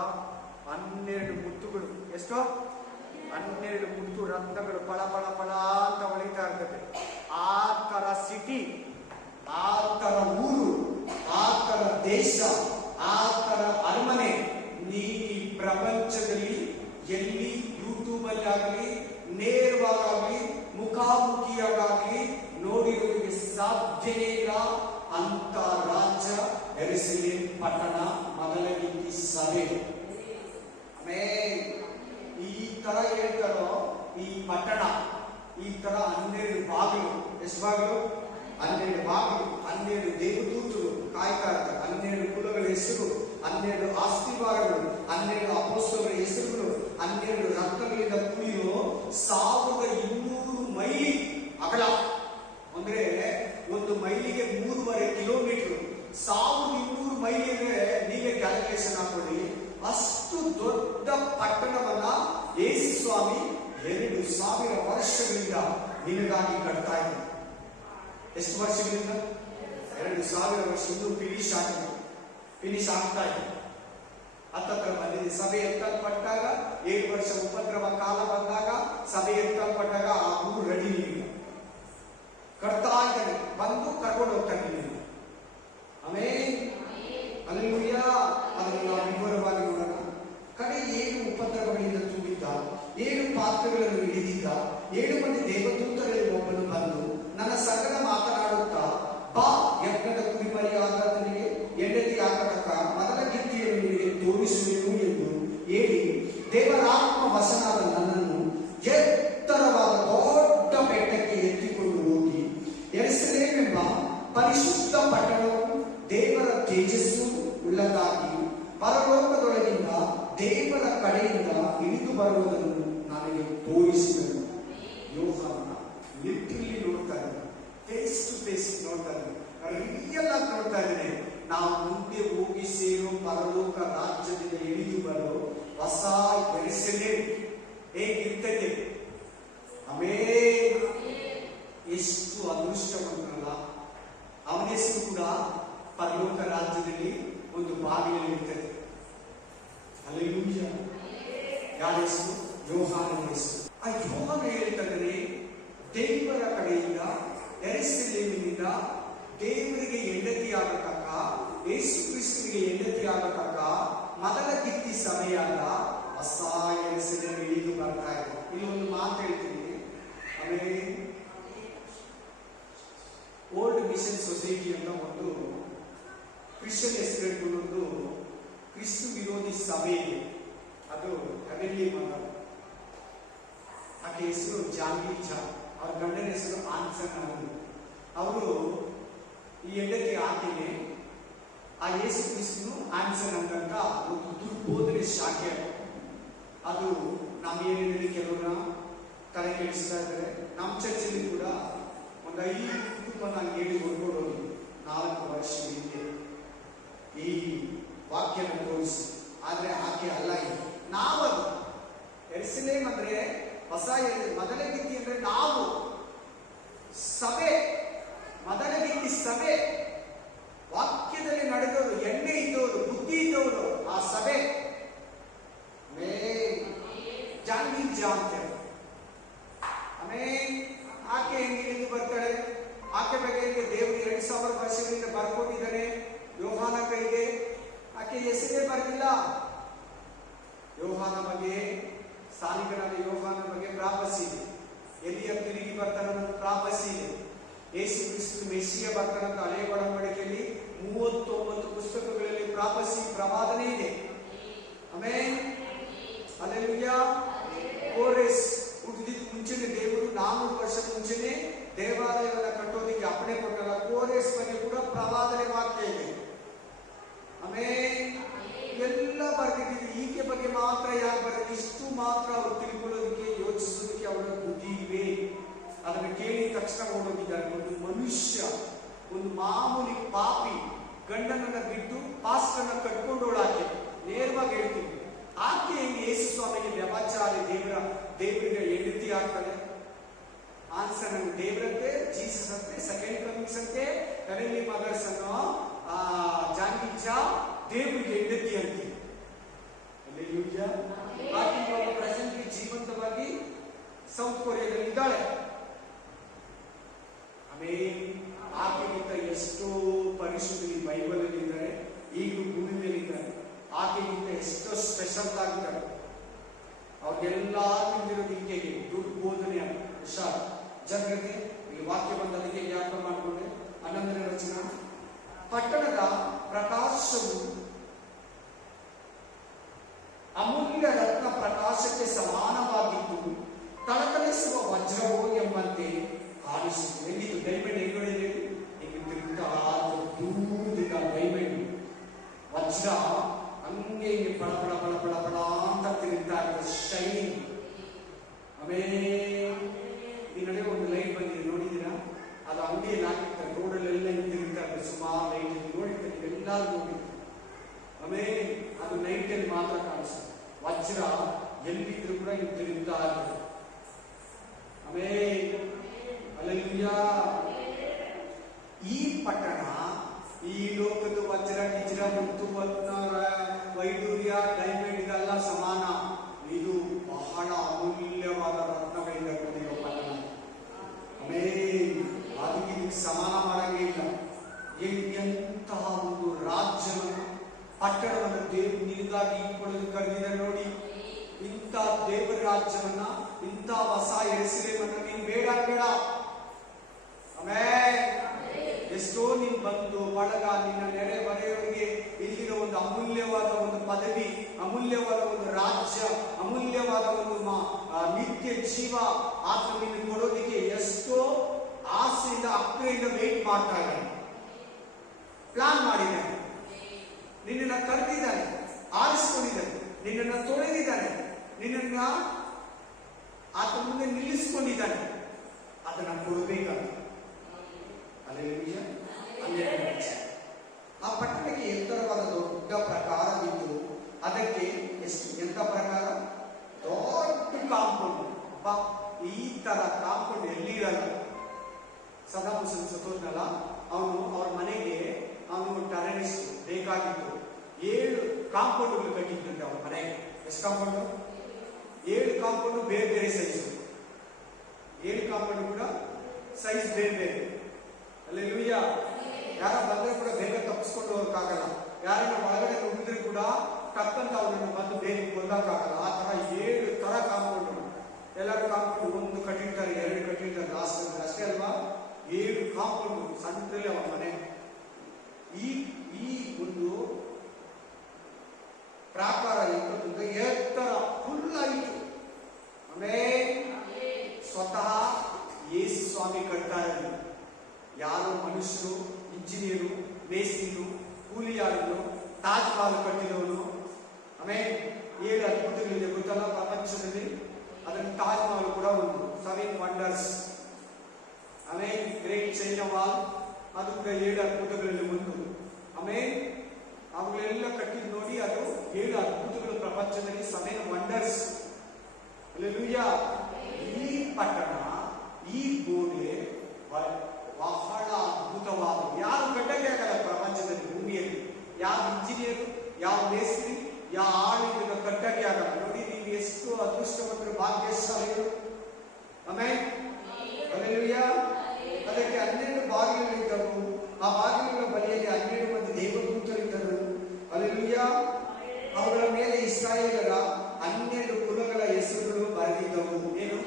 12 ಮುತ್ತುಗಳು. ಎಷ್ಟೋ? 12 ಮುತ್ತು ರತ್ನಗಳು ಪಳ ಪಳ ಪಳ ಅಂತ ಹೊಳಿತಾ ಇರ್ತದೆ. ಆ ತರ ಸಿಟಿ, ಆ ತರ ಊರು, ಆ ತರ ದೇಶ, ಆ ತರ ಅರಮನೆ ನೀ ಪ್ರಪಂಚದಲ್ಲಿ ಎಲ್ಲಿ ಯೂಟ್ಯೂಬ್ ಅಲ್ಲಿ ಆಗಲಿ, ನೇರವಾಗಲಿ, ಮುಖಾಮುಖಿಯಾಗಲಿ ನೋಡಿರೋರಿಗೆ ಸಾಧ್ಯವೇ ಇಲ್ಲ. ಅಂತ ರಾಜ್ಯ ಯೆರೂಸಲೇಮ್ ಪಟ್ಟಣ, ಮೊದಲ ರೀತಿ ಸಭೆ. ಆಮೇಲೆ ಈ ತರ ಹೇಳ್ತಾರೋ, ಈ ಪಟ್ಟಣ ಈ ತರ 12 ಬಾಗಿಲು. ಎಷ್ಟು ಬಾಗಿಲು? 12 ಬಾಗಿಲು, 12 ದೇವದೂತರು ಕಾಯ್ತಾ ಇರ್ತಾರೆ. 12 ಕುಲಗಳ ಹೆಸರು, 12 ಆಸ್ತಿವಾರಗಳು, 12 ಅಪೊಸ್ತಲರ ಹೆಸರುಗಳು, 12 ರತ್ನಗಳಿಂದ ಕೂಡಿರೋ 1200 ಮೈಲಿ ಅಗಲ. ಅಂದ್ರೆ ಒಂದು ಮೈಲಿಗೆ 3.5 ಕಿಲೋಮೀಟರ್. 1200 ಮೈಲಿ ಅಂದ್ರೆ ನೀವೇ ಕ್ಯಾಲ್ಕುಲೇಷನ್ ಹಾಕೊಳ್ಳಿ. ಅಷ್ಟು ದೊಡ್ಡ ಪಟ್ಟಣವನ್ನ ಯೇಸು ಸ್ವಾಮಿ 2000 ವರ್ಷಗಳಿಂದ ನಿನಗಾಗಿ ಕಟ್ತಾ ಇದ್ದ. ಎಷ್ಟು ವರ್ಷಗಳಿಂದ? 2000 ವರ್ಷ. ಇನ್ನೂ ಫಿನಿಶ್ ಆಗ್ತಾ ಇದೆ. ಹತ್ತತ್ರ ಬಂದಿದೆ. ಸಭೆ ಎತ್ತಲ್ಪಟ್ಟಾಗ 7 ವರ್ಷ ಉಪದ್ರವ ಕಾಲ ಬಂದಾಗ, ಸಭೆ ಎತ್ತಲ್ಪಟ್ಟಾಗ ಆ ಊರು ರೆಡಿ ಇಲ್ಲ, ಕಟ್ತಾ ಇದ್ದಾನೆ. ಬಂದು ಕರ್ಕೊಂಡು ಹೋಗ್ತಾನೆ. Amen, hallelujah. ಅದನ್ನು ನಾವು ವಿವರವಾಗಿ ನೋಡೋಣ. ಕಡೆ 7 ಉಪದ್ರವಗಳಿಂದ ತುಂಬಿದ್ದ, 7 ಪಾತ್ರೆಗಳನ್ನು ಹಿಡಿದಿದ್ದ 7 ಮಂದಿ ದೇವದೂತರಲ್ಲಿ ಒಬ್ಬನು ಬಂದು ನನ್ನ ಸಂಗಡ ಮಾತನಾಡುತ್ತಾ, ಬಾ, ಯಜ್ಞದ ಕುರಿಮರಿಯಾದ ನಿನಗೆ ಹೆಂಡತಿ ಆಗತಕ್ಕ ಮೊದಲ ಗಿತ್ತಿಯನ್ನು ನಿನಗೆ ತೋರಿಸುವೆನು ಎಂದು ಹೇಳಿ, ದೇವರಾತ್ಮ ವಶನಾದ ನನ್ನನ್ನು ಎತ್ತರವಾದ ದೊಡ್ಡ ಬೆಟ್ಟಕ್ಕೆ ಎತ್ತಿಕೊಂಡು ಹೋಗಿ, ಯೆರೂಸಲೇಮ್ ಎಂಬ ಪರಿಶುದ್ಧ ಪಟ್ಟಣವು ದೇವರ ತೇಜಸ್ಸು ಉಳ್ಳದಾಗಿ ಪರಲೋಕದೊಳಗಿಂದ ದೇವರ ಕಡೆಯಿಂದ ಇಳಿದು ಬರುವುದನ್ನು ನನಗೆ ತೋರಿಸಿದನು. ಯೋಹಾನ ಲಿಟ್ರಲಿ ನೋಡ್ತಾ ಇದ್ದಾನೆ, ಫೇಸ್ ಟು ಫೇಸ್ ನೋಡ್ತಾ ಇದ್ದಾನೆ, ರಿಯಲ್ ಆಗಿ ನೋಡ್ತಾ ಇದ್ದಾನೆ. ನಾವು ಮುಂದೆ ಹೋಗಿ ಸೇರೋ ಪರಲೋಕ ರಾಜ್ಯದಿಂದ ಇಳಿದು ಬರೋ ಹೊಸ ಯೆರೂಸಲೇಮ್ ಹೇಗಿರ್ತದೆ. ಆಮೇಲೆ ಎಷ್ಟು ಅದೃಷ್ಟವಂತನಲ್ಲ, ಅವನ ಹೆಸರು ಕೂಡ ಪರಲೋಕ ರಾಜ್ಯದಲ್ಲಿ ಒಂದು ಬಾಗಿಲಲ್ಲಿ ಇರ್ತದೆ. ಹಲ್ಲೆಲೂಯಾ. ಯಾರ ಹೆಸರು? ಯೋಹಾನನ ಹೆಸರು. ಆ ಯೋಹಾನ ಹೇಳ್ತಾರೆ, ದೇವರ ಕಡೆಯಿಂದ, ಯೆರೂಸಲೇಮಿನಿಂದ ದೇವರಿಗೆ ಹೆಂಡತಿ ಆಗತಕ್ಕ, ಯೇಸು ಕ್ರಿಸ್ತನಿಗೆ ಹೆಂಡತಿ ಆಗತಕ್ಕ ಮೊದಲ ಗಿತ್ತಿ ಸಮಯದ ಹೊಸ ಯೆರೂಸಲೇಮ್ ಇಳಿದು ಬರ್ತಾ ಇದೆ. ಇಲ್ಲಿ ಒಂದು ಮಾತು ಹೇಳ್ತೀನಿ. ಆಮೇಲೆ ಓಲ್ಡ್ ಮಿಷನ್ ಸೊಸೈಟಿ ಅಂತ ಒಂದು ಕ್ರಿಶ್ಚಿಯನ್ ಹೆಸರು ಒಂದು ಕ್ರಿಸ್ತು ವಿರೋಧಿ ಸಭೆ ಇದೆ. ಅದು ಹೆವೆನ್ಲಿ ಮದರ್. ಆಕೆ ಹೆಸರು ಜಾನ್ವಿ ಝಾ, ಅವ್ರ ಗಂಡನ ಹೆಸರು ಆನ್ಸನ್ ಅವರು. ಅವರು ಈ ಹೆಂಡತಿ ಆಕೆಗೆ ಆ ಯೇಸು ಕ್ರಿಸ್ತನು ಆನ್ಸನ್ ಅಂತಂತ ಒಂದು ದುರ್ಬೋಧನೆ ಶಾಖೆ. ಅದು ನಮ್ಗೇನಿದೆ ಕೆಲವನ್ನ ತಲೆ ಕೆಡಿಸ್ತಾ ಇದ್ದಾರೆ. ನಮ್ಮ ಚರ್ಚಲ್ಲಿ ಕೂಡ ಒಂದು 5 ಕುಟುಂಬ ನಾನು ಹೇಳಿ ಹೊರಗೋದು 4 ವರ್ಷ ಹಿಂದೆ ಈ ವಾಕ್ಯನ ತೋರಿಸಿ. ಆದ್ರೆ ಆಕೆ ಅಲ್ಲ, ನಾವದು ಎರಿಸಲೇಮ್ ಅಂದ್ರೆ ಹೊಸ ಮೊದಲೇ ಗಿತ್ತಿ ಅಂದ್ರೆ ನಾವು ಸಭೆ, ಮೊದಲೇ ಗಿತ್ತಿ ಸಭೆ, ವಾಕ್ಯದಲ್ಲಿ ನಡೆದವರು, ಎಣ್ಣೆ ಇದ್ದವರು, ಬುದ್ಧಿ ಇದ್ದವರು, ಆ ಸಭೆ ಜಾನ್ವಿ ಜಾ ಅಂತೇಳಿ. ಆಮೇಲೆ ಆಕೆ ಹೆಂಗೆ ಬರ್ತಾಳೆ, ಆಕೆ ಬಗ್ಗೆ ದೇವರು 2000 ವರ್ಷಗಳಿಂದ ಬರ್ಕೊಂಡಿದ್ದಾನೆ ಯೋಹಾನ ಕೈಗೆ. ಆಕೆ ಹೆಸರೇ ಬರಲಿಲ್ಲ. ಯೋಹಾನ ಬಗ್ಗೆ, ಸಾಲಿಗನಾದ ಯೋಹಾನ ಬಗ್ಗೆ ಪ್ರಾಪಸಿ ಇದೆ. ಎಲಿಯ ತಿರುಗಿ ಬರ್ತಾನಂತ ಪ್ರಾಪಸಿ ಇದೆ. ಯೇಸು ಕ್ರಿಸ್ತ ಮೆಸ್ಸಿಯ ಬರ್ತಾನಂತ ಹಳೆಯ ಒಡಂಬಡಿಕೆಯಲ್ಲಿ 39 ಪುಸ್ತಕಗಳಲ್ಲಿ ಪ್ರಾಪಸಿ ಪ್ರವಾದನೆ ಇದೆ. ಆಮೇಲೆ ಹಲ್ಲೆಲೂಯಾ. ಕೋರೆಸ್ ಹುಟ್ಟಿದ ಮುಂಚೆನೆ ದೇವರು 400 ವರ್ಷ ಮುಂಚೆನೆ ದೇವಾಲಯವನ್ನು ಕಟ್ಟೋದಿಕ್ಕೆ ಅಪ್ಪಣೆ ಕೊಟ್ಟಲ್ಲ. ಕೋರೆಸ್ ಬಗ್ಗೆ ಕೂಡ ಪ್ರವಾದನೆ ವಾಕ್ಯ ಇದೆ. ಆಮೇಲೆ ಎಲ್ಲ ಬರ್ದಿದ್ದೀವಿ. ಈಕೆ ಬಗ್ಗೆ ಮಾತ್ರ ಯಾರು ಬರೋದು, ಇಷ್ಟು ಮಾತ್ರ ಅವರು ತಿಳ್ಕೊಳ್ಳೋದಕ್ಕೆ, ಯೋಚಿಸೋದಕ್ಕೆ ಅವರ ಬುದ್ಧಿ ಇವೆ. ಅದನ್ನು ಕೇಳಿದ ತಕ್ಷಣ ಓಡೋಗಿದ್ದಾರೆ. ಒಂದು ಮನುಷ್ಯ, ಒಂದು ಮಾಮೂಲಿ ಪಾಪಿ ಗಂಡನನ್ನ ಬಿಟ್ಟು ಪಾಸ್ಟರ್ನ ಕಟ್ಕೊಂಡೋಳಾಕೆ. ನೇರವಾಗಿ ಹೇಳ್ತೀನಿ, ಆಕೆ ಹೆಂಗೆ ಯೇಸು ಸ್ವಾಮಿಗೆ ವ್ಯಭಾಚಾರಿ ದೇವರಿಗೆ ಹೆಂಡತಿ ಆಗ್ತಾಳೆ. ಆನ್ಸರ್ ದೇವರಂತೆ, ಜೀಸಸ್ ಅಂತೆ, ಸೆಕೆಂಡ್ ಕಮಿಂಗ್ಸ್ ಅಂತೆ, ಹೆವೆನ್ಲಿ ಮದರ್ಸ್ ಅನ್ನೋ ಜಾನ್ವಿ ಝಾ ದೇವರಿಗೆ ಹೆಂಡತಿ ಅಂತೆ. ಆಕೆ ಇವಾಗ ಪ್ರೆಸೆಂಟ್ಲಿ ಜೀವಂತವಾಗಿ ಸೌತ್ ಕೊರಿಯಾದಲ್ಲಿ ಇದ್ದಾಳೆ. ಆಮೇಲೆ ಆಕೆಗಿಂತ ಎಷ್ಟೋ ಪರಿಶುದ್ಧಿ ಬೈಬಲ್ ಅಲ್ಲಿ ಇದ್ದಾರೆ, ಈಗಲೂ ಭೂಮಿ ಮೇಲೆ ಇದ್ದಾರೆ. ಆಕೆಗಿಂತ ಎಷ್ಟೋ ಸ್ಪೆಷಲ್ ಆಗಿದ್ದಾರೆ. ಅವ್ರಿಗೆಲ್ಲರೂ ಇಲ್ಲಿರೋದು ಈಕೆಗೆ ದುರ್ಬೋಧನೆ ಹುಷಾರ್ ಜಾಗ್ರತೆ. ಈ ವಾಕ್ಯ ಬಂದದಕ್ಕೆ ಜ್ಞಾಪಕ ಮಾಡಿಕೊಂಡೆ. 11ನೇ ವಚನ, ಪಟ್ಟಣದ ಪ್ರಕಾಶವು ಅಮೂಲ್ಯ ರತ್ನ ಪ್ರಕಾಶಕ್ಕೆ ಸಮಾನವಾಗಿದ್ದು ತಳತಳಿಸುವ ವಜ್ರವೋ ಎಂಬಂತೆ ಕಾಣಿಸಿತು. ಎಲ್ಲಿದ್ದು ಡೈಮಂಡ್ ಹೆಂಗ್ ನೋಡಿದ್ರೆ ದೂರದಿಂದ ಡೈಮಂಡ್ ವಜ್ರ ಹಂಗೆ ಪಳ ಪಳ ಪಳ ಪಳ ಪಳ ಅಂತ ತಿರುಗ್ತಾ ಇರ್ತದೆ, ಶೈನಿಂಗ್. ಆಮೇಲೆ ಈ ನಡೆ ಒಂದು ಲೈಟ್ ಬಂದಿದೆ, ನೋಡಿದ್ದೀರಾ? ಅದು ಅಂಗಡಿಯಲ್ಲಿ ಹಾಕಿರ್ತಾರೆ, ರೋಡಲ್ಲೆಲ್ಲ ತಿರುಗ್ತಾ ಇರ್ತದೆ, ಸುಮಾರು ಲೈಟ್ ನೋಡಿರ್ತಾರೆ, ಎಲ್ಲರೂ ನೋಡಿ. ಆಮೇಲೆ ಅದು ನೈಟಲ್ಲಿ ಮಾತ್ರ ಕಾಣಿಸ್ತದೆ. ವಜ್ರ ಎಲ್ಲಿದ್ರು ಕೂಡ ಇದು ತಿರುಗ್ತಾ ಇರ್ತದೆ. ಆಮೇಲೆ ಹಲ್ಲೆಲೂಯಾ. ಈ ಪಟ್ಟಣ ಈ ಲೋಕದ ವಜ್ರ ಗಿಜ್ರ ಮುತ್ತು ವೈಡೂರ್ಯ ಡೈಮಂಡ್ ಇದೆಲ್ಲ ಸಮಾನ. ಇದು ಬಹಳ ಅಮೂಲ್ಯವಾದ ರತ್ನಗಳಿಂದ ಕೂಡಿರುವ ಪಟ್ಟಣ. ಆಮೇಲೆ ಅದಕ್ಕೆ ಇದಕ್ಕೆ ಸಮಾನ ಮಾಡಂಗೇ ಇಲ್ಲ. ಎಂತಹ ಒಂದು ರಾಜ್ಯವನ್ನು, ಪಟ್ಟಣವನ್ನು ದೇವರು ನಿನಗಾಗಿ ಇಟ್ಕೊಳ್ಳೋದು ಕರೆದಿದ್ದಾರೆ ನೋಡಿ. ಇಂಥ ದೇವರ ರಾಜ್ಯವನ್ನ, ಇಂಥ ಹೊಸ ಎರಿಸಲೇಮನ್ನ ನೀನು ಬೇಡ ಬೇಡ. ಆಮೇಲೆ ಎಷ್ಟೋ ನೀನು ಬಂದು ಬಳಗ, ನಿನ್ನ ನೆರೆ ಬರೆಯವರಿಗೆ ಇಲ್ಲಿರೋ ಒಂದು ಅಮೂಲ್ಯವಾದ ಒಂದು ಪದವಿ, ಅಮೂಲ್ಯವಾದ ಒಂದು ರಾಜ್ಯ, ಅಮೂಲ್ಯವಾದ ಒಂದು ನಿತ್ಯ ಜೀವ ಆತ ನಿನ್ನ ಕೊಡೋದಿಕ್ಕೆ ಎಷ್ಟೋ ಆಸೆಯಿಂದ ಅಕ್ಕರೆಯಿಂದ ವೇಟ್ ಮಾಡ್ತಾ ಇದ್ದಾನೆ, ಪ್ಲಾನ್ ಮಾಡಿದ್ದಾನೆ. ನಿನ್ನನ್ನು ಕರೆದಿದ್ದಾನೆ, ಆರಿಸಿಕೊಂಡಿದ್ದಾನೆ, ನಿನ್ನನ್ನು ತೊಳೆದಿದ್ದಾನೆ, ನಿನ್ನನ್ನ ಆತ ಮುಂದೆ ನಿಲ್ಲಿಸಿಕೊಂಡಿದ್ದಾನೆ. ಅದನ್ನ ಕೊಡಬೇಕಂತ. ಹಲ್ಲೆಲೂಯಾ. ಆ ಪಟ್ಟಣಕ್ಕೆ ಎತ್ತರವಾದ ದೊಡ್ಡ ಪ್ರಕಾರವಿದ್ದು ಅದಕ್ಕೆ ಎಷ್ಟು ಎಂತ ಪ್ರಕಾರ, ದೊಡ್ಡ ಕಾಂಪೌಂಡ್. ಈ ತರ ಕಾಂಪೌಂಡ್ ಎಲ್ಲಿ ಇರಲ್ಲ. ಸದಾಂ ಹುಸೇನ್ ಸತ್ತೋದ್ನಲ್ಲ, ಅವನು ಅವ್ರ ಮನೆಗೆ ಅವನು ಟೆರರಿಸ್ಟ್ ಬೇಕಾಗಿತ್ತು. 7 ಕಾಂಪೌಂಡ್ಗಳು ಕಟ್ಟಿದ್ದಂತೆ ಅವ್ರ ಮನೆಗೆ. ಎಷ್ಟು ಕಾಂಪೌಂಡ್? 7 ಕಾಂಪೌಂಡ್ ಬೇರೆ ಬೇರೆ ಸೈಜ್. 7 ಕಾಂಪೌಂಡ್ ಕೂಡ ಸೈಜ್ ಬೇರೆ ಬೇರೆ. ಹಲ್ಲೆಲೂಯಾ. ಯಾರ ಬಂದ್ರೆ ಕೂಡ ಬೇಗ ತಪ್ಪಿಸ್ಕೊಂಡು ಹೋಗಕ್ಕಾಗಲ್ಲ. ಯಾರನ್ನ ಒಳಗಡೆ ನುಗ್ಗಿದ್ರೆ ಕೂಡ ಟಕ್ಕಂತ ಅವ್ರನ್ನ ಬಂದು ಬೇಗ ಕೊಲ್ಲಕ್ಕಾಗಲ್ಲ. ಆ ತರ 7 ತರ ಕಾಂಪೌಂಡ್. ಎಲ್ಲರೂ ಕಾಂಪೌಂಡ್ ಒಂದು ಕಟ್ಟಿರ್ತಾರೆ, 2 ಕಟ್ಟಿರ್ತಾರೆ, ಲಾಸ್ಟ್ ಅಷ್ಟೇ ಅಲ್ವಾ? 7 ಕಾಂಪೌಂಡ್ ಸಣ್ಣದಲ್ಲಿ ಅವರ ಮನೆ. ಈ ಒಂದು ಪ್ರಾಕಾರ ಎತ್ತರ ಅದರಲ್ಲಿ ತಾಜ್ ಮಹಲ್ ಕೂಡ ಒಂದು 7 ವಂಡರ್ಸ್. ಆಮೇಲೆ ಗ್ರೇಟ್ ಚೈನಾ ವಾಲ್, ಅದು ಕೂಡ 7 ಅದ್ಭುತಗಳಲ್ಲಿ ಒಂದು. ಆಮೇಲೆ ಅವುಗಳೆಲ್ಲ ಕಟ್ಟಿದ್ ನೋಡಿ, ಅದು 7 ಅದ್ಭುತಗಳು ಪ್ರಪಂಚದಲ್ಲಿ 7 ವಂಡರ್ಸ್. ಹಲ್ಲೆಲೂಯಾ. ಈ ಪಟ್ಟಣ, ಈ ಗೋಡೆ ಬಹಳ ಅದ್ಭುತವಾದ, ಯಾರು ಕಟ್ಟಕ್ಕೆ ಆಗಲ್ಲ ಪ್ರಪಂಚದಲ್ಲಿ, ಭೂಮಿಯಲ್ಲಿ ಯಾವ ಇಂಜಿನಿಯರ್, ಯಾವ ಮೇಸ್ತ್ರಿ, ಯಾವ ಆಳಿನ ಕಟ್ಟಕ್ಕೆ ಆಗಲ್ಲ. ನೋಡಿ ನೀವು ಎಷ್ಟು ಅದೃಷ್ಟವಂತರು, ಭಾಗ್ಯಶಾಲಿಗಳು. ಆಮೇಲೆ ಹಲ್ಲೆಲೂಯಾ. ಅದಕ್ಕೆ 12 ಬಾಗಿಲುಗಳಿದ್ದವು. ಆ ಬಾಗಿಲುಗಳ ಬಳಿಯಲ್ಲಿ 12 ಮಂದಿ ದೇವದೂತರಿದ್ದರು. ಹಲ್ಲೆಲೂಯಾ. ಅವುಗಳ ಮೇಲೆ ಇಸ್ರಾಯೇಲರ 12 ಕುಲಗಳ ಹೆಸರುಗಳು ಬರೆದಿದ್ದವು. ಏನು?